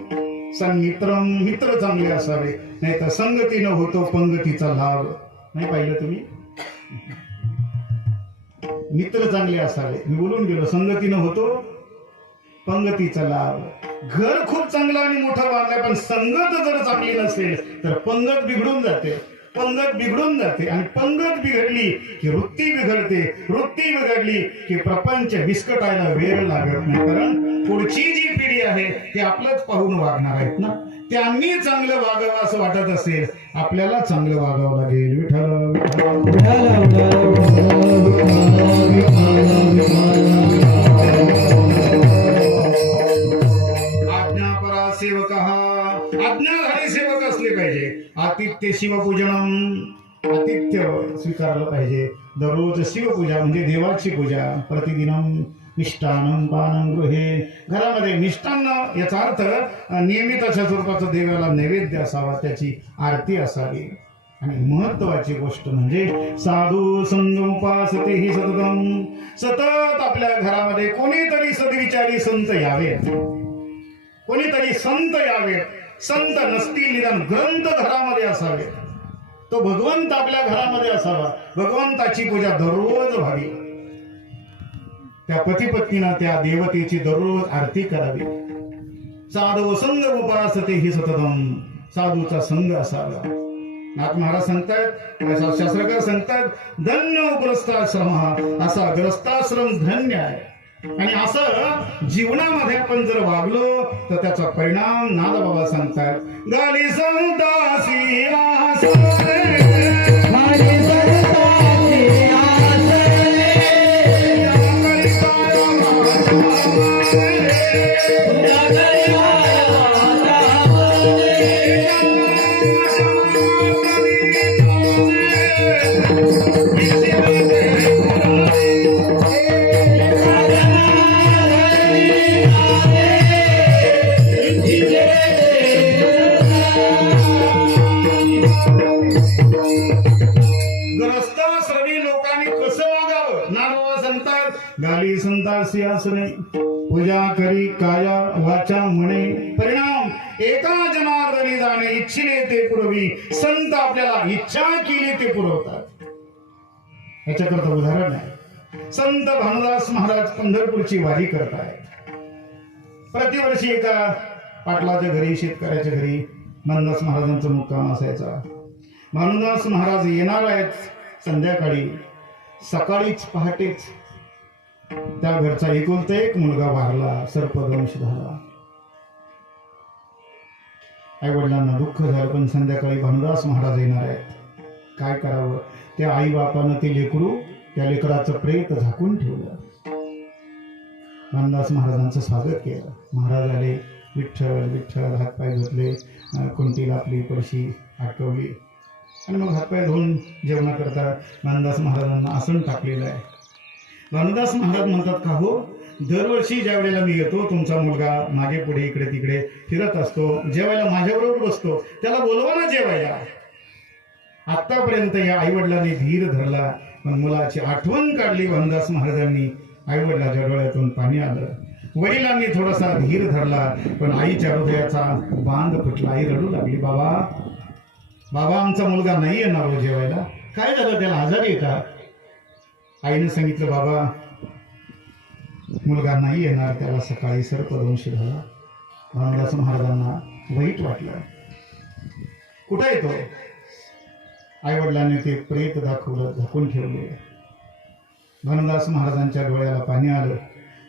सन्मित्रम, मित्र चांगले असावे, नाही तर संगतीनं होतो पंगतीचा लाभ. नाही पाहिलं तुम्ही, मित्र चांगले असावे, मी बोलून गेलो, संगतीनं होतो पंगतीचा लाभ. घर खूप चांगलं आणि मोठं बांधलंय पण संगत जर चांगली नसेल तर पंगत बिघडून जाते. पंगत बिघडून जाते आणि पंगत बिघडली की वृत्ती बिघडते. वृत्ती बिघडली की प्रपंच विस्कटायला वेळ लागत नाही. कारण पुढची जी पिढी आहे ती आपलंच पाहून वागणार आहेत ना. त्यांनी चांगलं वागावं असं वाटत असेल, आपल्याला चांगलं वागावं लागेल. आज्ञापरा सेवक, आज्ञाधारी सेवक असले पाहिजे. आतिथ्य शिवपूजनम, आतिथ्य स्वीकारलं पाहिजे. दररोज शिवपूजा म्हणजे देवाची पूजा. प्रतिदिनम मिष्टान्नं पानं गृहे, घरामध्ये मिष्टान्न याचा अर्थ नियमित अशा स्वरूपाचा देवाला नैवेद्य असावा, त्याची आरती असावी. आणि महत्वाची गोष्ट म्हणजे साधू संग उपासते ही सततम, सतत आपल्या घरामध्ये कोणीतरी सद्विचारी संत यावेत, कोणीतरी संत यावेत. संत नसतील निदान ग्रंथ घरामध्ये असावे, तो भगवंत आपल्या घरामध्ये असावा, भगवंताची पूजा दररोज व्हावी, त्या पती पत्नीनं त्या देवतेची दररोज आरती करावी. साधू संग उपासते ही सततम, साधूचा संग असावा. नाथ महाराज सांगतात, शास्त्रकार सांगतात, धन्य ग्रस्ताश्रम, असा ग्रस्ताश्रम धन्य आहे. आणि असं जीवनामध्ये आपण जर वागलो तर त्याचा परिणाम नादबाबा सांगतात, गाली संतासी गाली संतासी असणे, पूजा करी काया वाचा म्हणे, परिणाम एका जनार्दनी जाणे, इच्छिले ते पुरवी. संत आपल्याला इच्छा केली ते पुरवतात. याच्याकरता उदाहरण आहे, संत भानुदास महाराज पंढरपूरची वारी करतायत. प्रतिवर्षी एका पाटलाच्या घरी, शेतकऱ्याच्या घरी भानुदास महाराजांचा मुक्काम असायचा. भानुदास महाराज येणार आहेत संध्याकाळी. सकाळीच पहाटेच त्या घरचा एकुलता एक मुलगा वारला, सर्पदंश झाला. आई वडिलांना दुःख झालं, पण संध्याकाळी भानुदास महाराज येणार आहेत. काय करावं, त्या आई बापानं ते लेकरू, त्या लेकराचं प्रेत झाकून ठेवलं. भानुदास महाराजांचं स्वागत केलं. महाराज आले, विठ्ठल विठ्ठल, हातपाय धुतले, कुंटीला आपली पडशी अटकवली आणि मग हातपाय धुवून जेवणा करता भानुदास महाराजांना आसन टाकलेलं आहे. भानुदास महाराज म्हणतात, का हो, दरवर्षी ज्या वेळेला मी येतो तुमचा मुलगा मागे पुढे इकडे तिकडे फिरत असतो, जेवायला माझ्याबरोबर बसतो, त्याला बोलवा ना जेवायला. आतापर्यंत या आई वडिलांनी धीर धरला, पण मुलाची आठवण काढली भानुदास महाराजांनी. आई वडिलाच्या डोळ्यातून पाणी आलं. वडिलांनी थोडासा धीर धरला, पण आईच्या हृदयाचा बांध फुटला. आई रडू लागली, बाबा बाबा आमचा मुलगा नाही येणार हो जेवायला. काय झालं, त्याला आजारी आहे का? आईने सांगितलं, बाबा मुलगा नाही येणार, त्याला सकाळी सर्पदंश झाला. भानुदास महाराजांना वाईट वाटलं. कुठं येतो? आई वडिलांनी ते प्रेत दाखवलं, झाकून ठेवले. भानुदास महाराजांच्या डोळ्याला पाणी आलं.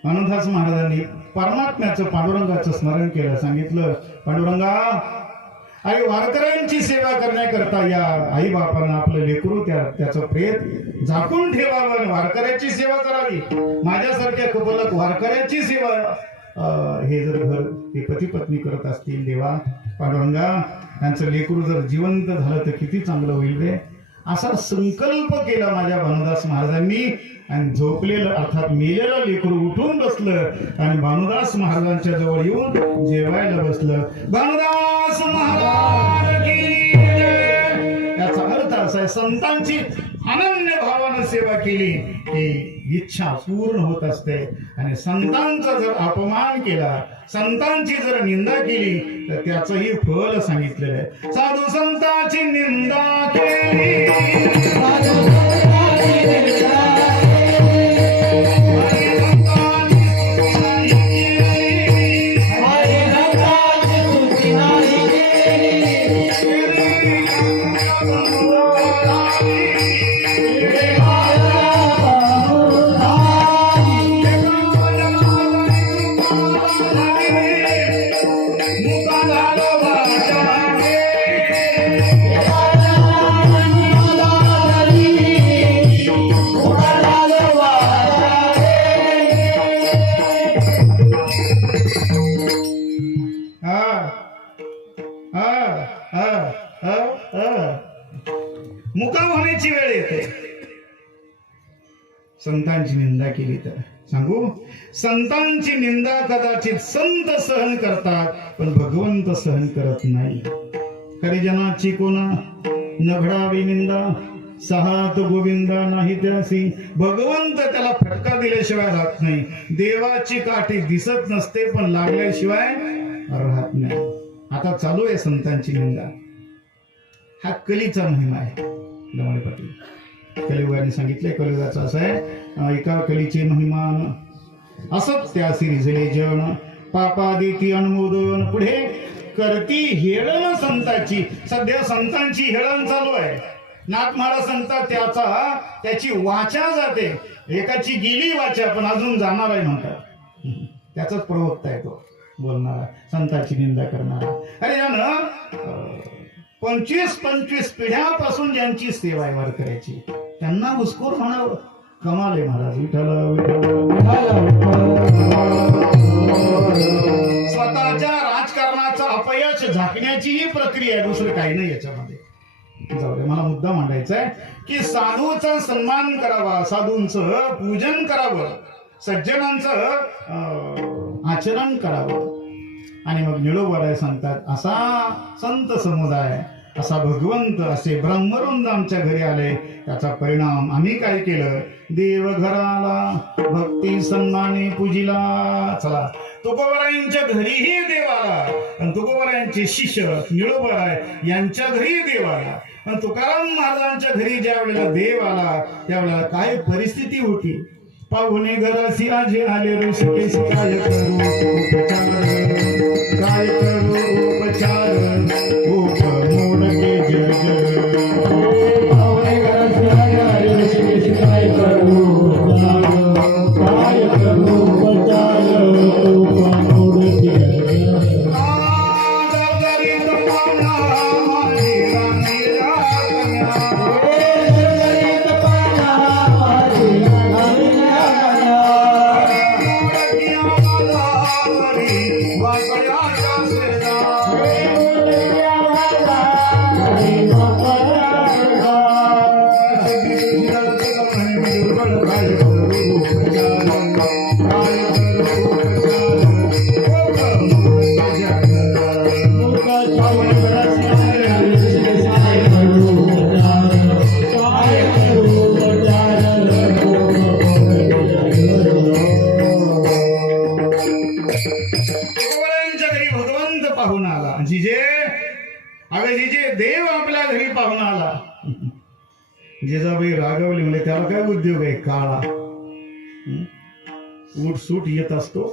भानुदास महाराजांनी परमात्म्याचं, पांडुरंगाचं स्मरण केलं. सांगितलं, पांडुरंगा, अरे वारकऱ्यांची सेवा करण्याकरता या आई बापांना आपलं लेकरू त्याचं प्रेत झाकून ठेवावं, वारकऱ्याची सेवा करावी. माझ्यासारख्या कबलक वारकऱ्याची सेवा हे जर घर हे पती पत्नी करत असतील, देवा पांडुरंगा त्यांचं लेकरू जर जिवंत झालं तर किती चांगलं होईल रे. असा संकल्प केला माझ्या भानुदास महाराजांनी. आणि झोपलेलं अर्थात मेलेलं लेकरू उठून बसलं आणि भानुदास महाराजांच्या जवळ येऊन जेवायला बसलं. भानुदास महाराज की जय. याचा अर्थ असा आहे, संतांची अनन्य भावानं सेवा केली की इच्छा पूर्ण होत असते. आणि संतांचा जर अपमान केला, संतांची जर निंदा केली तर त्याचंही फळ सांगितलेलं आहे. साधू संतांची निंदा केली, मुका होण्याची वेळ येते. संतांची निंदा केली तर सांगू, संतांची निंदा कदाचित संत सहन करतात, पण भगवंत सहन करत नाही. हरिजनाची कोणा न घडावी निंदा, सहात गोविंदा नाही त्यासी. भगवंत त्याला फटका दिल्याशिवाय राहत नाही. देवाची काठी दिसत नसते, पण लागल्याशिवाय राहत नाही. आता चालू आहे संतांची निंदा. हा कलीचा महिमा आहे. दमाडे पाटील कलियुगाने सांगितले, कलियुगाचा असा आहे, एका कलीचे महिमान असत त्यासी रिझले जन, पापादिती अनुमोदन. पुढे करती हेळण संताची. सध्या संतांची हेळण चालू आहे. नाथमाळा संत त्याची वाचा जाते. एकाची गेली वाचा, पण अजून जाणार आहे म्हणतात. त्याचाच प्रवक्ता आहे तो बोलणारा, संतांची निंदा करणारा. अरे यानं 25 पिढ्यापासून ज्यांची सेवा आहे वारकऱ्याची, त्यांना हुसकूर म्हणावं. कमाल आहे महाराज. स्वतःच्या राजकारणाचं अपयश झाकण्याची ही प्रक्रिया आहे, दुसरं काही नाही याच्यामध्ये. जाऊ दे, मला मुद्दा मांडायचा आहे की साधूचा सन्मान करावा, साधूंचं पूजन करावं, सज्जनांचं आचरण करावं. आणि मग निळोबाराय सांगतात, असा संत समुदाय, असा भगवंत, असे ब्रह्मवृंद आमच्या घरी आले. त्याचा परिणाम आम्ही काय केलं? देव घराला भक्ती सन्माने पूजिला. चला, तुकोबारायांच्या घरीही देव आला, आणि तुकोबारायांचे शिष्य निळोबाराय यांच्या घरी देव आला. पण तुकाराम महाराजांच्या घरी ज्या वेळेला देव आला, त्यावेळेला काय परिस्थिती होती? पाहुणे घरासी आजे आले, ऋषिकेश काय करू उपचार, काय करू उपचार, उप मोडके जग. पाहुणे घरासी आजे आले, ऋषिकेश काय करू उपचार, काय करू उपचार, उप मोडके जग. देव आपल्या घरी पाहून आला. जिजाबाई रागवली, म्हणजे त्याला काय उद्योग आहे? काळा उठ सूट येत असतो.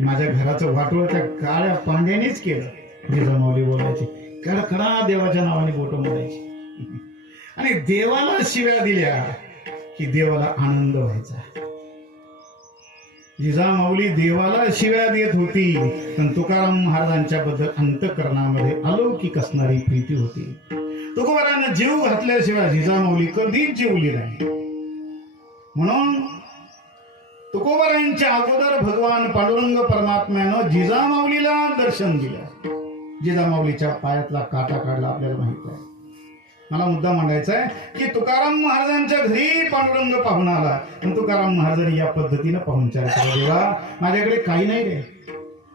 माझ्या घराचं वाटोळ त्या काळ्या पांड्यानेच केलं. जिजामाऊली बोलायची, कडकडा देवाच्या नावाने बोट मोडायची. आणि देवाला शिव्या दिल्या की देवाला आनंद व्हायचा. जिजामाऊली देवाला शिव्या देत होती, पण तुकाराम महाराजांच्या बद्दल अंतःकरणामध्ये अलौकिक असणारी प्रीती होती. तुकोबारांना जीव घातल्याशिवाय जिजामाऊली कधीच जीवली नाही. म्हणून तुकोबारांच्या अगोदर भगवान पांडुरंग परमात्म्यानं जिजामाऊलीला दर्शन दिलं. जिजामाऊलीच्या पायातला काटा काढला आपल्याला माहित आहे. मला मुद्दा मांडायचा आहे की तुकाराम महाराजांच्या घरी पांडुरंग पाहून आला, पण तुकाराम महाराजांनी या पद्धतीनं पाहुणचार केला. देवा, माझ्याकडे काही नाही रे.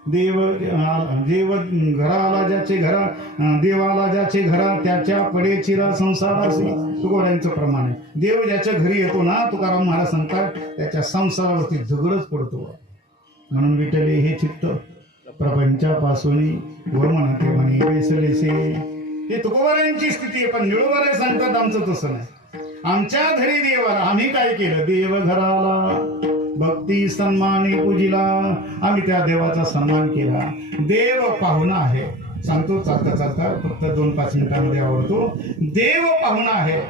देव घराला ज्याचे घरा, देवाला ज्याचे घरा, त्याच्या पडे चिरा संसारासी. तुकोबारांचं प्रमाण आहे. देव ज्याच्या घरी येतो ना, तुकाराम महाराज सांगतात, त्याच्या संसारावरती दगडच पडतो. म्हणून विठले हे चित्त प्रपंचापासून व म्हणते म्हणे बेसलेसे. हे तुकोबारांची स्थिती आहे. पण निळोबाराय सांगतात, आमचं तसं नाही. आमच्या घरी देवाला आम्ही काय केलं? देव घराला भक्ती सन्माने पूजिला. आम्ही त्या देवाचा सन्मान केला. देव पाहुणा आहे. सांगतो चालता चालता, फक्त 2-5 मिनिटांमध्ये आवडतो. देव पाहुणा आहे,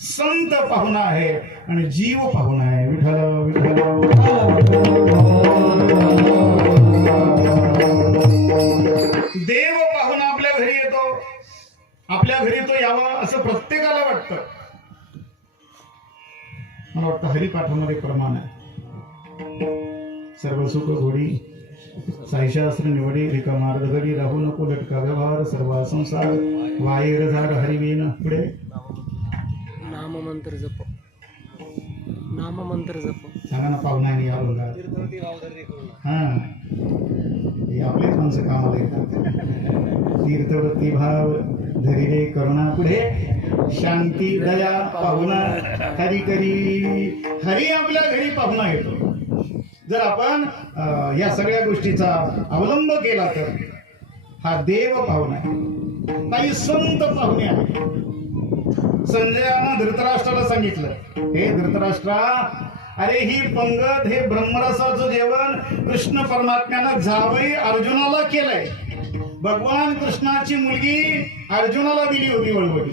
संत पाहुणा आहे, आणि जीव पाहुणा आहे. विठ्ठल विठ्ठल. देव पाहुणा आपल्या घरी येतो. आपल्या घरी तो यावा असं प्रत्येकाला वाटतं. मला वाटतं हरिपाठामध्ये प्रमाण आहे. सर्व सुख घोडी साईशास्त्र निवडी, रिका मार्ग घडी, राहू नको लटका व्यवहार, सर्व संसार वायर झाड हरिवीन. पुढे नाममंत्र जप. नाममंत्र जप. सांगा ना पाहुणा आणि या बघा. हा हे आपलेच माणसं कामाला येतात. तीर्थवृत्ती भाव धरी रे करुणा पुढे शांती दया पाहुणा हरी करी. हरी आपल्या घरी पाहुणा येतो. जर आपण या सगळ्या गोष्टीचा अवलंब केला तर हा देव पाहुणा आहे, काही संत पाहुणे आहे. संजयानं धृतराष्ट्राला सांगितलं, हे धृतराष्ट्रा, अरे ही पंगत, हे ब्रह्मरसाचं जेवण कृष्ण परमात्म्यानं जावई अर्जुनाला केलंय. भगवान कृष्णाची मुलगी अर्जुनाला दिली होती वळवटी.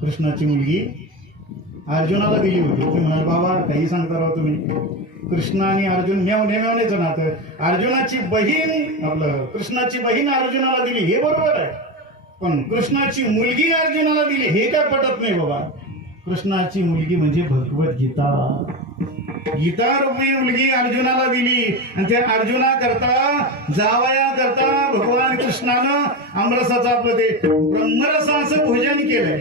कृष्णाची मुलगी अर्जुनाला दिली होती. तुम्ही म्हणाल बाबा काही सांगता राव तुम्ही, कृष्ण आणि अर्जुन मेवण्याचं नातं. अर्जुनाची बहीण कृष्णाची बहीण अर्जुनाला दिली हे बरोबर आहे, पण कृष्णाची मुलगी अर्जुनाला दिली हे काय पटत नाही बाबा. कृष्णाची मुलगी म्हणजे भगवद्गीता, गीता रूपी मुलगी अर्जुनाला दिली. आणि त्या अर्जुना करता जावया करता भगवान कृष्णानं आमरसाचं आपलं ते ब्रह्मरसाचं भोजन केलंय.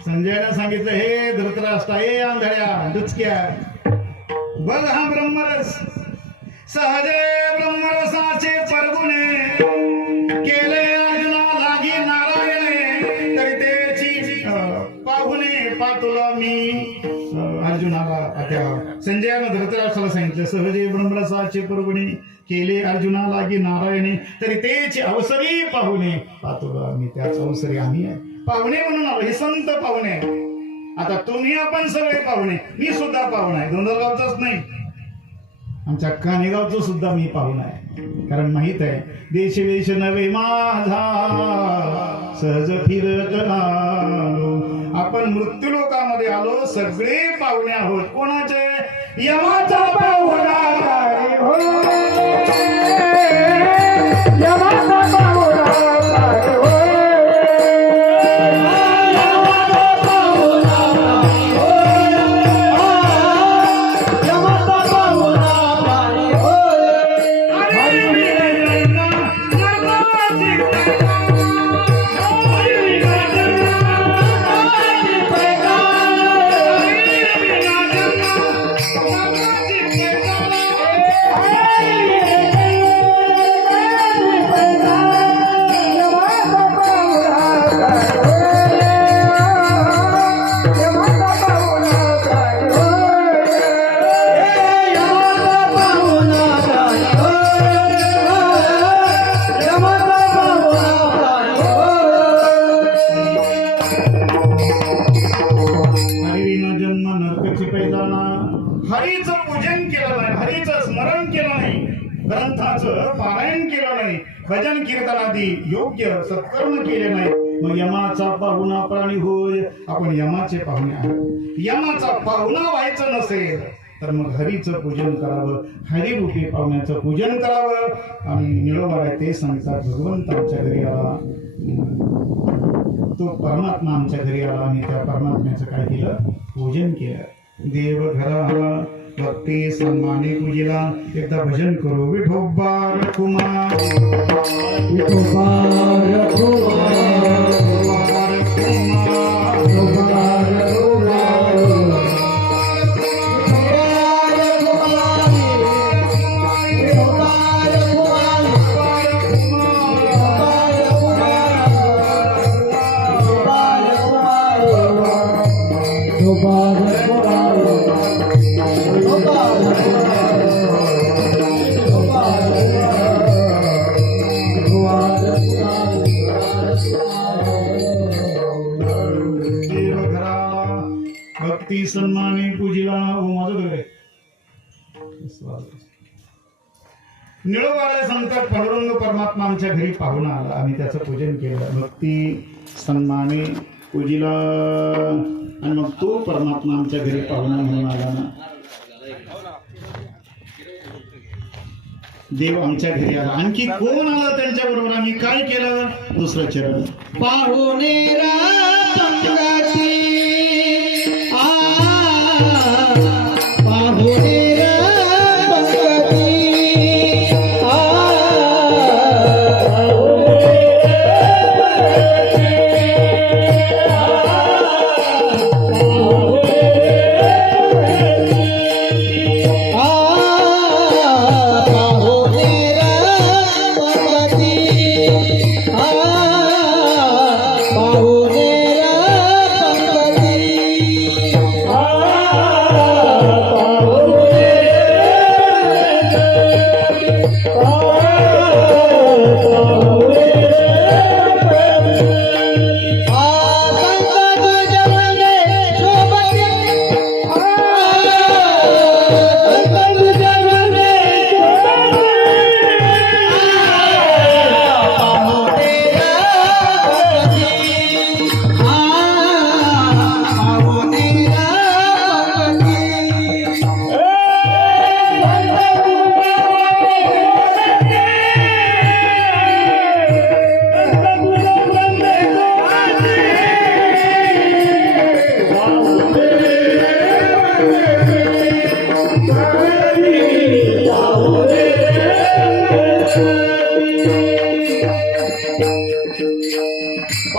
संजयनं सांगितलं, हे धृतराष्ट्र, हे आंधळ्या डुचक्या, बघ हा ब्रह्मरस. सहजे ब्रह्मरसाचे परगुणे केले अर्जुना लागी नारायणे, तरी त्याची पाहुणे पातुला मी. अर्जुनाला त्या संजयानं धृतराष्ट्राला सांगितलं, सहजे ब्रह्मरसाचे परगुणे केले अर्जुना लागी नारायणे, तरी त्याची अवसरी पाहुणे पातुला मी. त्याच अवसरी आम्ही आहे, पाहुणे म्हणून आलो. हे संत पाहुणे आहे. आता तुम्ही आपण सगळे पाहुणे, मी सुद्धा पाहुणा आहे. धोंडलगावचाच नाही, आमच्या कानेगावचं सुद्धा मी पाहुणा आहे. कारण माहित आहे, देश वेश नवे माझा सहज फिरत आलो. आपण मृत्यूलोकामध्ये आलो, सगळे पाहुणे आहोत. कोणाचे? यमाचा पाहुणा हो, यमाचा पाहुणा हो. हरीचं पूजन केलं नाही, हरीचं स्मरण केलं नाही, ग्रंथाचं पारायण केलं नाही, भजन कीर्तनादी योग्य सत्कर्म केले नाही, मग यमाचा पाहुणा प्राणी होय. आपण यमाचे पाहुणे आहोत. यमाचा पाहुणा व्हायचं नसेल तर मग हरीचं पूजन करावं, हरिरूपी पाहुण्याचं पूजन करावं. आणि निळोबार आहे ते सांगतात, भगवंत आमच्या घरी आला, तो परमात्मा आमच्या घरी आला, आणि त्या परमात्म्याचं काय केलं? पूजन केलं. देव घरा आला, भक्ती सन्माने पूजिला. एकदा भजन करू. विठोबार कुमार, विठोबार कुमार, विठोबार कुमार, विठोबार कुमार. भक्ती सन्माने पूजिला. निळोबाला सांगतात, पांडुरंग परमात्मा आमच्या घरी पाहुणा आला, आम्ही त्याचं पूजन केलं, भक्ती सन्माने पूजिला. आणि मग तो परमात्मा आमच्या घरी पाहुणा म्हणून आला ना. देव आमच्या घरी आला. आणखी कोण आला त्यांच्या बरोबर? आम्ही काय केलं? दुसरं चरण. पाहुणे पाहुणे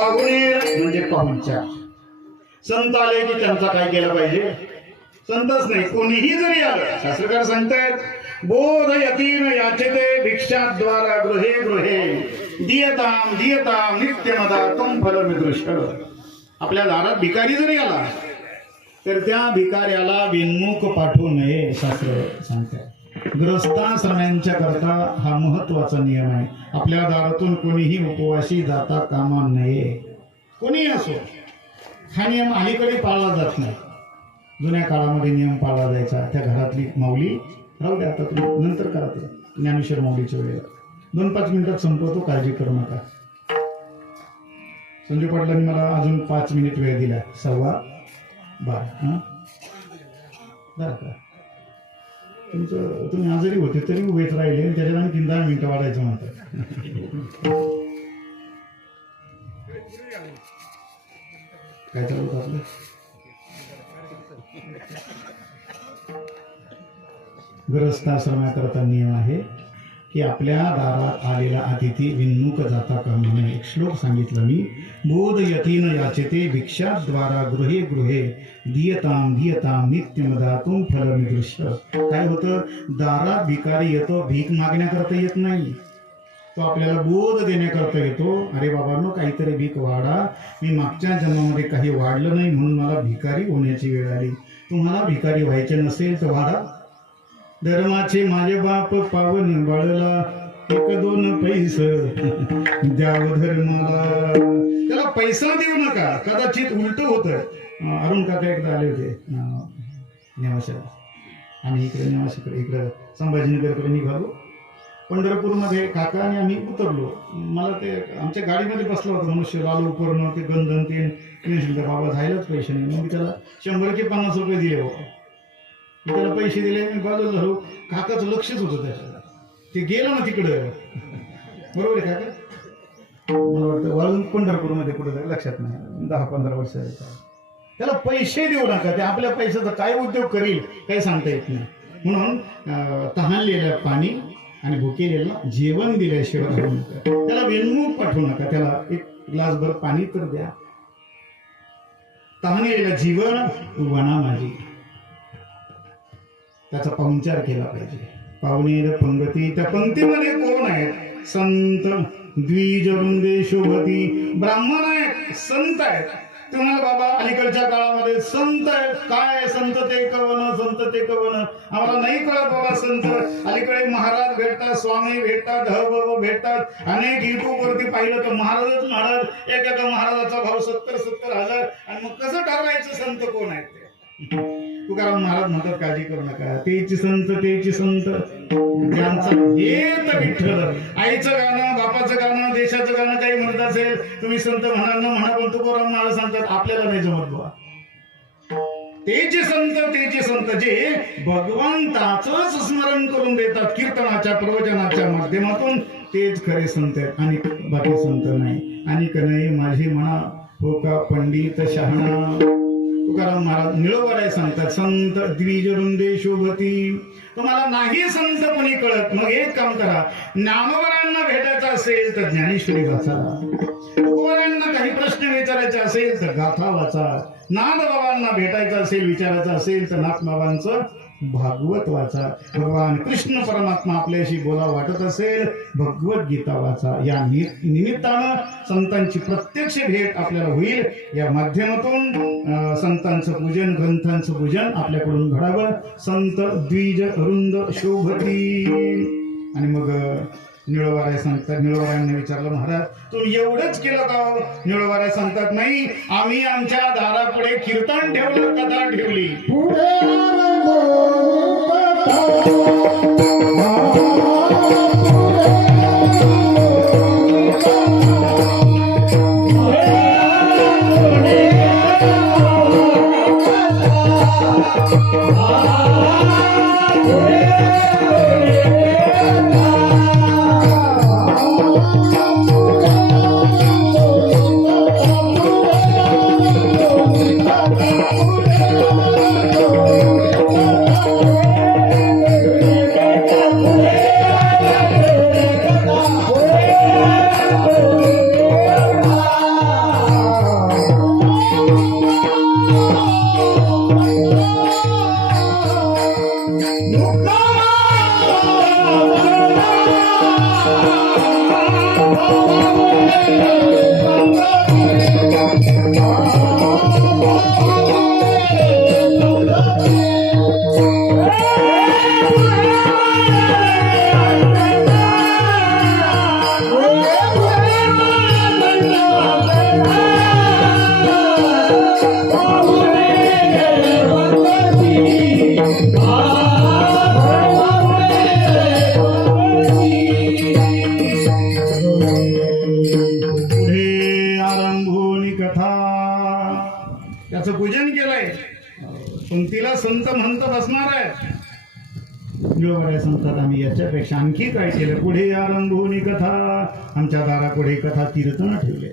पाहुणे म्हणजे पाहुणचार. संत आले की त्यांचा काय केलं पाहिजे? संतच नाही, कोणीही जरी आलं, शास्त्रकार सांगतायत बोध यतीन याचते भिक्षाद्वारा गृहे गृहे दीयताम दीयताम नित्यमदा तुम फलमिदृश. आपल्या दारात भिकारी जरी आला तर त्या भिकाऱ्याला बिनमुख पाठवू नये, शास्त्र सांगतात. ग्रस्ताश्रम्यांच्या करता हा महत्वाचा नियम आहे. आपल्या दारातून कोणीही उपवासी जाता कामा नये, कोणीही असो. हा नियम अलीकडे पाळला जात नाही. जुन्या काळामध्ये नियम पाळला जायचा. त्या घरातली माऊली राहू द्या, आता तुम्ही नंतर करा ते ज्ञानेश्वर माऊलीच्या वेळेला. 2-5 मिनिटात संपवतो, काळजी करू नका. संजय पाटलांनी मला अजून 5 मिनिट वेळ दिला, 12:15. बरं का, तुम्ही आजारी होते तरी उभेच राहिले आणि त्याच्यात आणि 10 मिनिटं वाढायचं म्हणतात. काय चालू होतं आपलं? ग्रस्ताश्रमाकरता नियम आहे की आपल्या दारात आलेला अतिथी विन्मुख जाता कामा नये. एक श्लोक सांगितलं मी, बोध यतीन याचते भिक्षाद्वारा गृहे गृहे दीयताम दीयताम नित्यमदातुम फलमिदृश्य. काय होतं, दारात भिकारी येतो, भीक मागण्याकरता येत नाही, तो आपल्याला बोध देण्याकरता येतो. अरे बाबांनो, काहीतरी भीक वाढा, मी मागच्या जन्मामध्ये काही वाढलं नाही म्हणून मला भिकारी होण्याची वेळ आली. तुम्हाला भिकारी व्हायचे नसेल तर वाढा. धर्माचे माझे बाप पावन बाळला 1-2 पैसे द्याव धर्माला. त्याला पैसा देऊ नका, कदाचित उलट होतं. अरुण काका एकदा आले होते नेवाशाला, आम्ही इकडे नेवाशाकडे इकडे संभाजीनगरकडे निघालो. पंढरपूरमध्ये काका आणि आम्ही उतरलो. मला ते आमच्या गाडीमध्ये बसला होता मनुष्य, लालू उपरणं ते गंधन ते बाबा जायलाच पैसे नाही. मग मी त्याला 100 की 50 रुपये दिले. मी त्याला पैसे दिले, मी बाजूला झालो. काकाचं लक्षच होतं त्याच्यात, ते गेलं ना तिकडं. बरोबर आहे काका? मला वाटतं वाळून पंढरपूरमध्ये कुठं लक्षात नाही, 10-15 वर्ष. त्याला पैसे देऊ नका, ते आपल्या पैशाचा काय उद्योग करील काही सांगता येत नाही. म्हणून तहानलेलं पाणी आणि भुकेलेलं जेवण दिल्याशिवाय राहू नका. त्याला विन्मुख पाठवू नका, त्याला 1 ग्लासभर पाणी तर द्या. तहानलेलं जीवन वना माझी, त्याचा पाहुणचार केला पाहिजे. पाहुणे पंगती, त्या पंक्तीमध्ये कोण आहेत? संत द्विज वृंदे शोभती. ब्राह्मण आहेत, संत आहेत. तुम्हाला बाबा अलीकडच्या काळामध्ये संत आहेत. काय संत ते कवन, संत ते कवन, आम्हाला नाही कळत बाबा संत. अलीकडे महाराज भेटतात, स्वामी भेटतात, धब भेटतात. अनेक युट्यूब वरती पाहिलं तर महाराजच महाराज, एका महाराजाचा भाव 70-70 हजार. आणि मग कसं ठरवायचं संत कोण आहेत ते? तुकाराम महाराज म्हणतात, काळजी करू नका, तेची संत तेची संत ज्यांचा हेत विठ्ठल. आईचं गाणं, बापाचं गाणं, देशाचं गाणं काही म्हणत असेल तुम्ही संत म्हणा न म्हणा, पण तुकाराम महाराज सांगतात आपल्याला नाही जमत बुवा. तेचे संत जे भगवंताचंच स्मरण करून देतात कीर्तनाच्या प्रवचनाच्या माध्यमातून, तेच खरे संत आहेत. आणि बाकी संत नाही. आणि नाही माझी म्हणा हो का पंडित शहाणा. तुकाराम महाराज निळोबाराय सांगतात, संत द्विज वृंदे शोभती. तुम्हाला नाही संतपणी कळत, मग एक काम करा, नामवरांना भेटायचं असेल तर ज्ञानेश्वरी वाचा. तुकोबारांना काही प्रश्न विचारायचे असेल तर गाथा वाचा. नाथबाबांना भेटायचं असेल, विचारायचं असेल तर नाथबाबांचं भागवत वाचा. भगवान कृष्ण परमात्मा आपल्याशी बोला वाटत असेल, भगवद्गीता वाचा. या निमित्तानं संतांची प्रत्यक्ष भेट आपल्याला होईल. या माध्यमातून संतांचं पूजन, ग्रंथांचं पूजन आपल्याकडून घडावं. संत द्विज वृंद शोभती. आणि मग निळोबाराय सांगतात, निळोबारायांना विचारलं, महाराज तुम्ही एवढंच केलं का? निळोबाराय सांगतात, नाही, आम्ही आमच्या दारापुढे कीर्तन ठेवलं, कथा ठेवली. पुढे आरंभोनी कथा त्याचं पूजन केलंय पण तिला संत म्हणत बसणार आहे निळोबाराय सांगतात आम्ही याच्यापेक्षा आणखी काय केलं. पुढे आरंभोनी कथा आमच्या दारापुढे कथा कीर्तन ठेवले.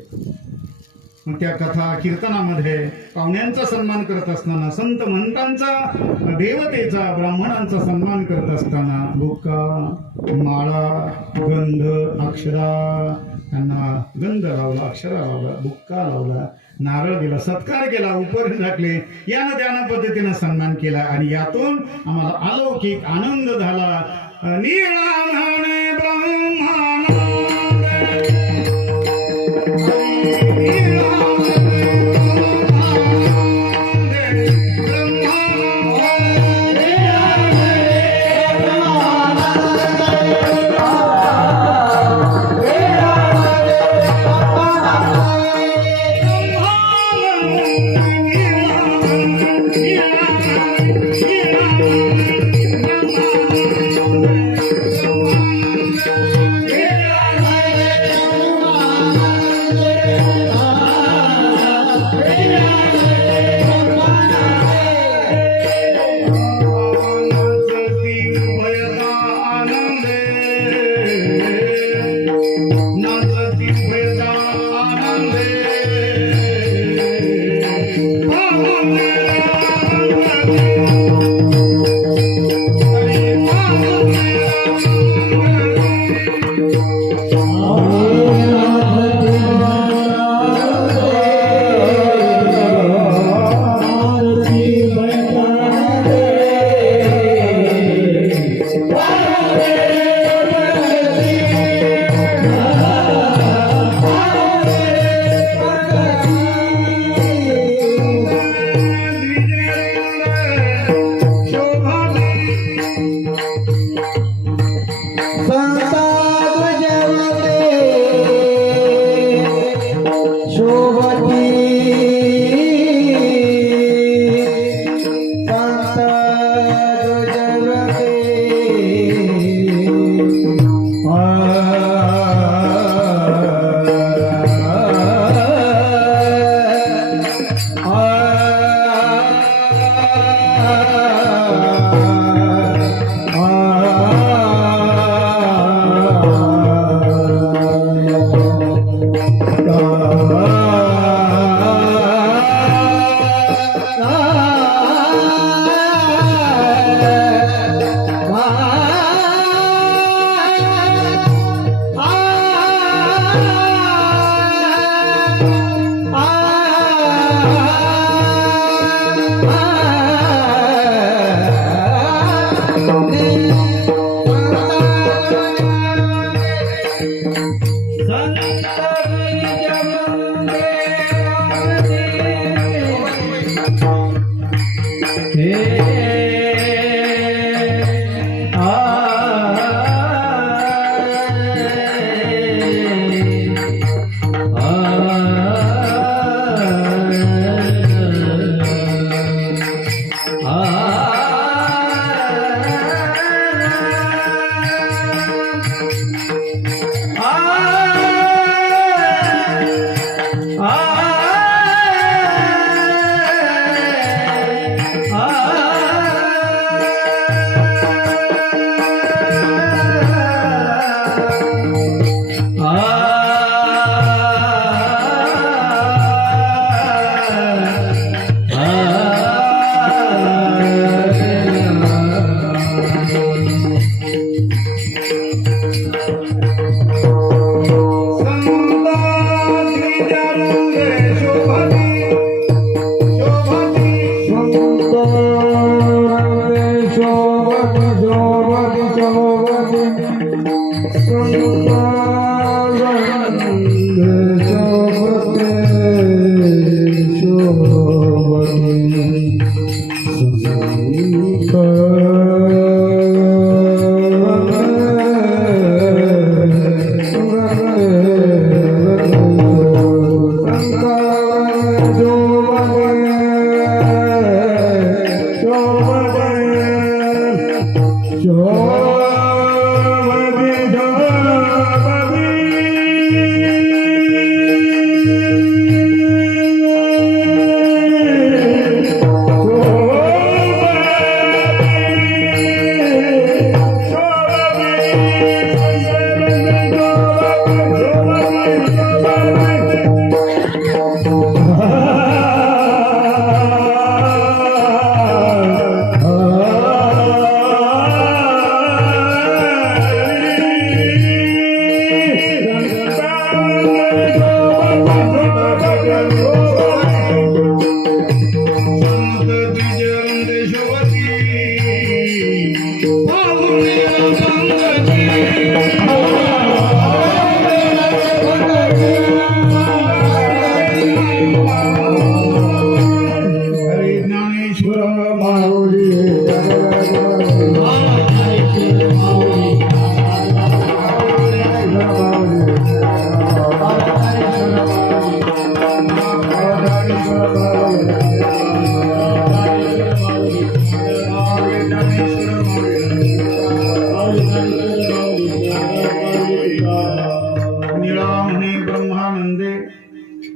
मग त्या कथा कीर्तनामध्ये पाहुण्यांचा सन्मान करत असताना संत महंतांचा देवतेचा ब्राह्मणांचा सन्मान करत असताना बुक्का माळा गंध अक्षरा त्यांना गंध लावला अक्षरा लावला बुक्का लावला नारळ दिला सत्कार केला उपर टाकले यानं त्यानं पद्धतीनं सन्मान केला आणि यातून आम्हाला अलौकिक आनंद झाला. नीळांगणे ब्रह्मानंद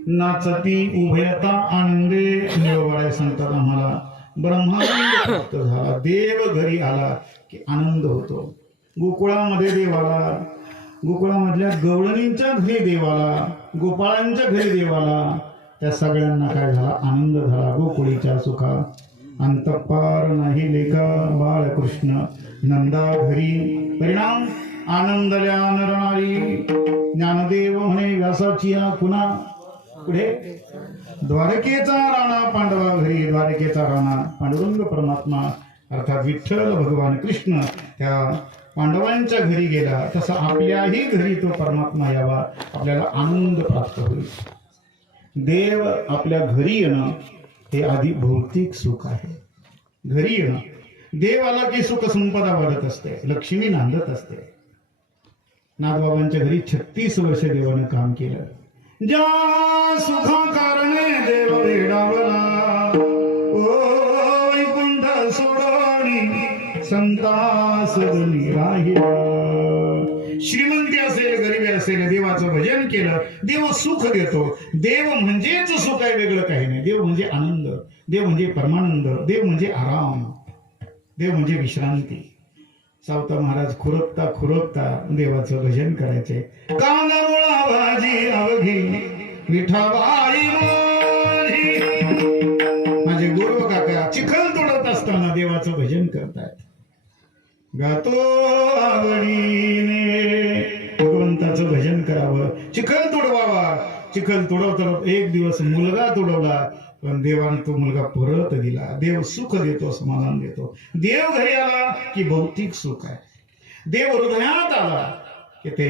नाचती उभयता आनंदे निळोबाराय सांगतात आम्हाला ब्रह्मानंद प्राप्त झाला. देव घरी आला की आनंद होतो. गोकुळामध्ये देव आला, गोकुळामधल्या गवळणींच्या घरी देव आला, गोपाळांच्या घरी देव आला. त्या सगळ्यांना काय झाला? आनंद झाला. गोकुळीच्या सुखा अंतपार नाही लेखा बाळकृष्ण नंदा घरी. परिणाम आनंदल्या नरनारी. ज्ञानदेव म्हणे व्यासाची कुणा पुढे द्वारकेचा राणा पांडवा घरी. द्वारकेचा राणा पांडुरंग परमात्मा अर्थात विठ्ठल भगवान कृष्ण त्या पांडवांच्या घरी गेला. तसा आपल्याही घरी तो परमात्मा यावा, आपल्याला आनंद प्राप्त होईल. देव आपल्या घरी येणं हे आधी भौतिक सुख आहे. घरी येणं, देव आला की सुख संपदा वाढत असते, लक्ष्मी नांदत असते. नाथबाबांच्या घरी 36 वर्ष देवाने काम केलं. ज्या सुखा कारणे देव वेडावला, ओ वैकुंठ सोडणी संतास राहिला. श्रीमंती असेल गरिबी असेल, देवाचं भजन केलं, देव सुख देतो. देव म्हणजेच सुख आहे, वेगळं काही नाही. देव म्हणजे आनंद, देव म्हणजे परमानंद, देव म्हणजे आराम, देव म्हणजे विश्रांती. सावता महाराज खुरपता खुरपता देवाचं भजन करायचे. कांदा मुळा भाजी अवघी विठाबाई माझी. माझे गुरु काका चिखल तोडत असताना देवाचं भजन करतायत. गातो आवडीने भगवंताचं भजन करावं, चिखल तोडवावा. चिखल तोडवत एक दिवस मुलगा तोडवला, पण देवाने तो मुलगा परत दिला. देव सुख देतो, समाधान देतो. देव घरी आला की भौतिक सुख आहे. देव हृदयात आला की ते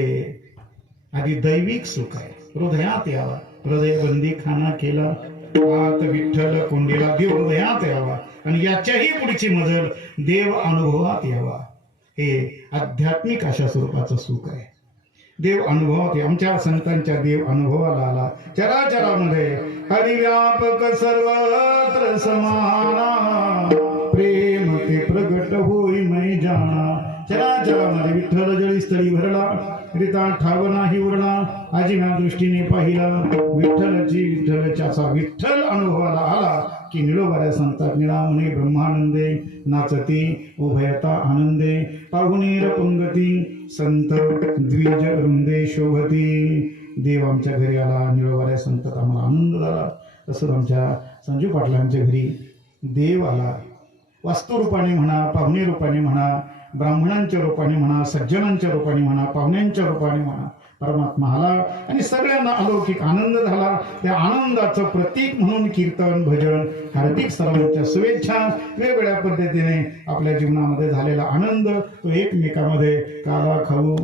आधी दैविक सुख आहे. हृदयात यावा. हृदय बंदी खाना केला आत विठ्ठल कोंडीला. देव हृदयात यावा आणि याच्याही पुढची मजल देव अनुभवात यावा. हे आध्यात्मिक अशा स्वरूपाचं सुख आहे. देव अनुभवात. आमच्या संतांच्या देव अनुभवाला आला. चराचरामध्ये हरिव्यापक सर्वत्र समाना, प्रेम ते प्रगट होई मै जाणा. चराचरामध्ये विठ्ठल जळी स्थळी भरला, रिता ठाव नाही उरला. आजीना दृष्टीने पाहिला विठ्ठलची विठ्ठलच्या. विठ्ठल अनुभवाला आला की निळोबाऱ्या सांगतात निळा म्हणे ब्रह्मानंदे नाचती उभयता आनंदे. पाहुणेर पंगती संत द्विज वृंदे शोभती. देव आमच्या घरी आला, निळोबाऱ्या सांगतात आम्हाला आनंद झाला. तसंच आमच्या संजू पाटलांच्या घरी देव आला. वास्तुरूपाने म्हणा, पाहुणे रूपाने म्हणा, ब्राह्मणांच्या रूपाने म्हणा, सज्जनांच्या रूपाने म्हणा, पाहुण्यांच्या रूपाने म्हणा, परमात्मा आला आणि सगळ्यांना अलौकिक आनंद झाला. त्या आनंदाचं प्रतीक म्हणून कीर्तन भजन हार्दिक सर्वांच्या शुभेच्छा. वेगवेगळ्या पद्धतीने आपल्या जीवनामध्ये झालेला आनंद तो एकमेकामध्ये काला खाऊ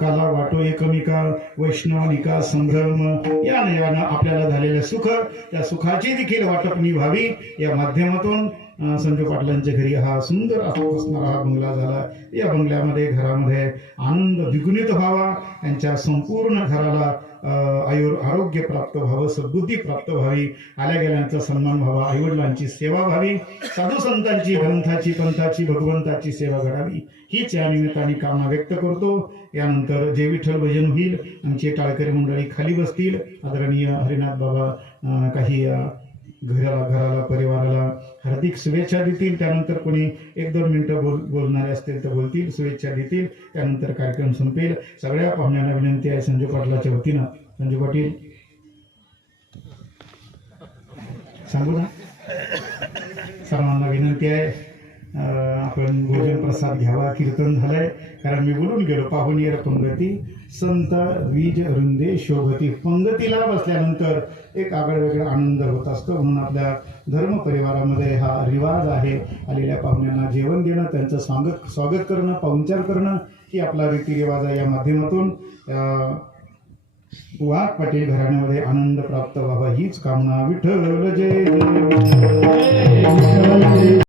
काला वाटो एकमेका वैष्णवानिका संभ्रम या नव्यानं आपल्याला झालेलं सुख, त्या सुखाची देखील वाटपणी व्हावी या माध्यमातून संजू पाटलांच्या घरी हा सुंदर असणारा हा बंगला झाला. या बंगल्यामध्ये घरामध्ये आनंद द्विगुणित व्हावा. त्यांच्या संपूर्ण घराला आरोग्य प्राप्त व्हावं, सद्बुद्धी प्राप्त व्हावी, आल्या गेल्यांचा सन्मान व्हावा, आईवडिलांची सेवा व्हावी, साधू संतांची ग्रंथाची पंथाची भगवंताची सेवा घडावी हीच या निमित्ताने कामना व्यक्त करतो. यानंतर जे विठ्ठल भजन होईल, आमचे टाळकरी मंडळी खाली बसतील. आदरणीय हरिनाथ बाबा काही घराला परिवाराला हार्दिक शुभेच्छा देतील. त्यानंतर कोणी 1-2 मिनिटं बोलणारे असतील तर बोलतील, शुभेच्छा देतील. त्यानंतर कार्यक्रम संपेल. सगळ्या पाहुण्यांना विनंती आहे संजू पाटलाच्या वतीनं. संजू पाटील सांगू ना, सर्वांना विनंती आहे आपण भोजन प्रसाद घ्यावा. कीर्तन झालंय, कारण मी बोलून गेलो. पाहुणेर पंगती संत द्विज वृंदे शोभती. पंगतीला बसल्यानंतर एक आगळा वेगळा आनंद होत असतो. म्हणून आपल्या धर्म परिवारामध्ये हा रिवाज आहे. आलेल्या पाहुण्यांना जेवण देणं, त्यांचं स्वागत करणं, पाहुणचार करणं ही आपला रीतिरिवाज आहे. या माध्यमातून वाघ पाटील घराण्यामध्ये आनंद प्राप्त व्हावा हीच कामना. विठ्ठल जय जय.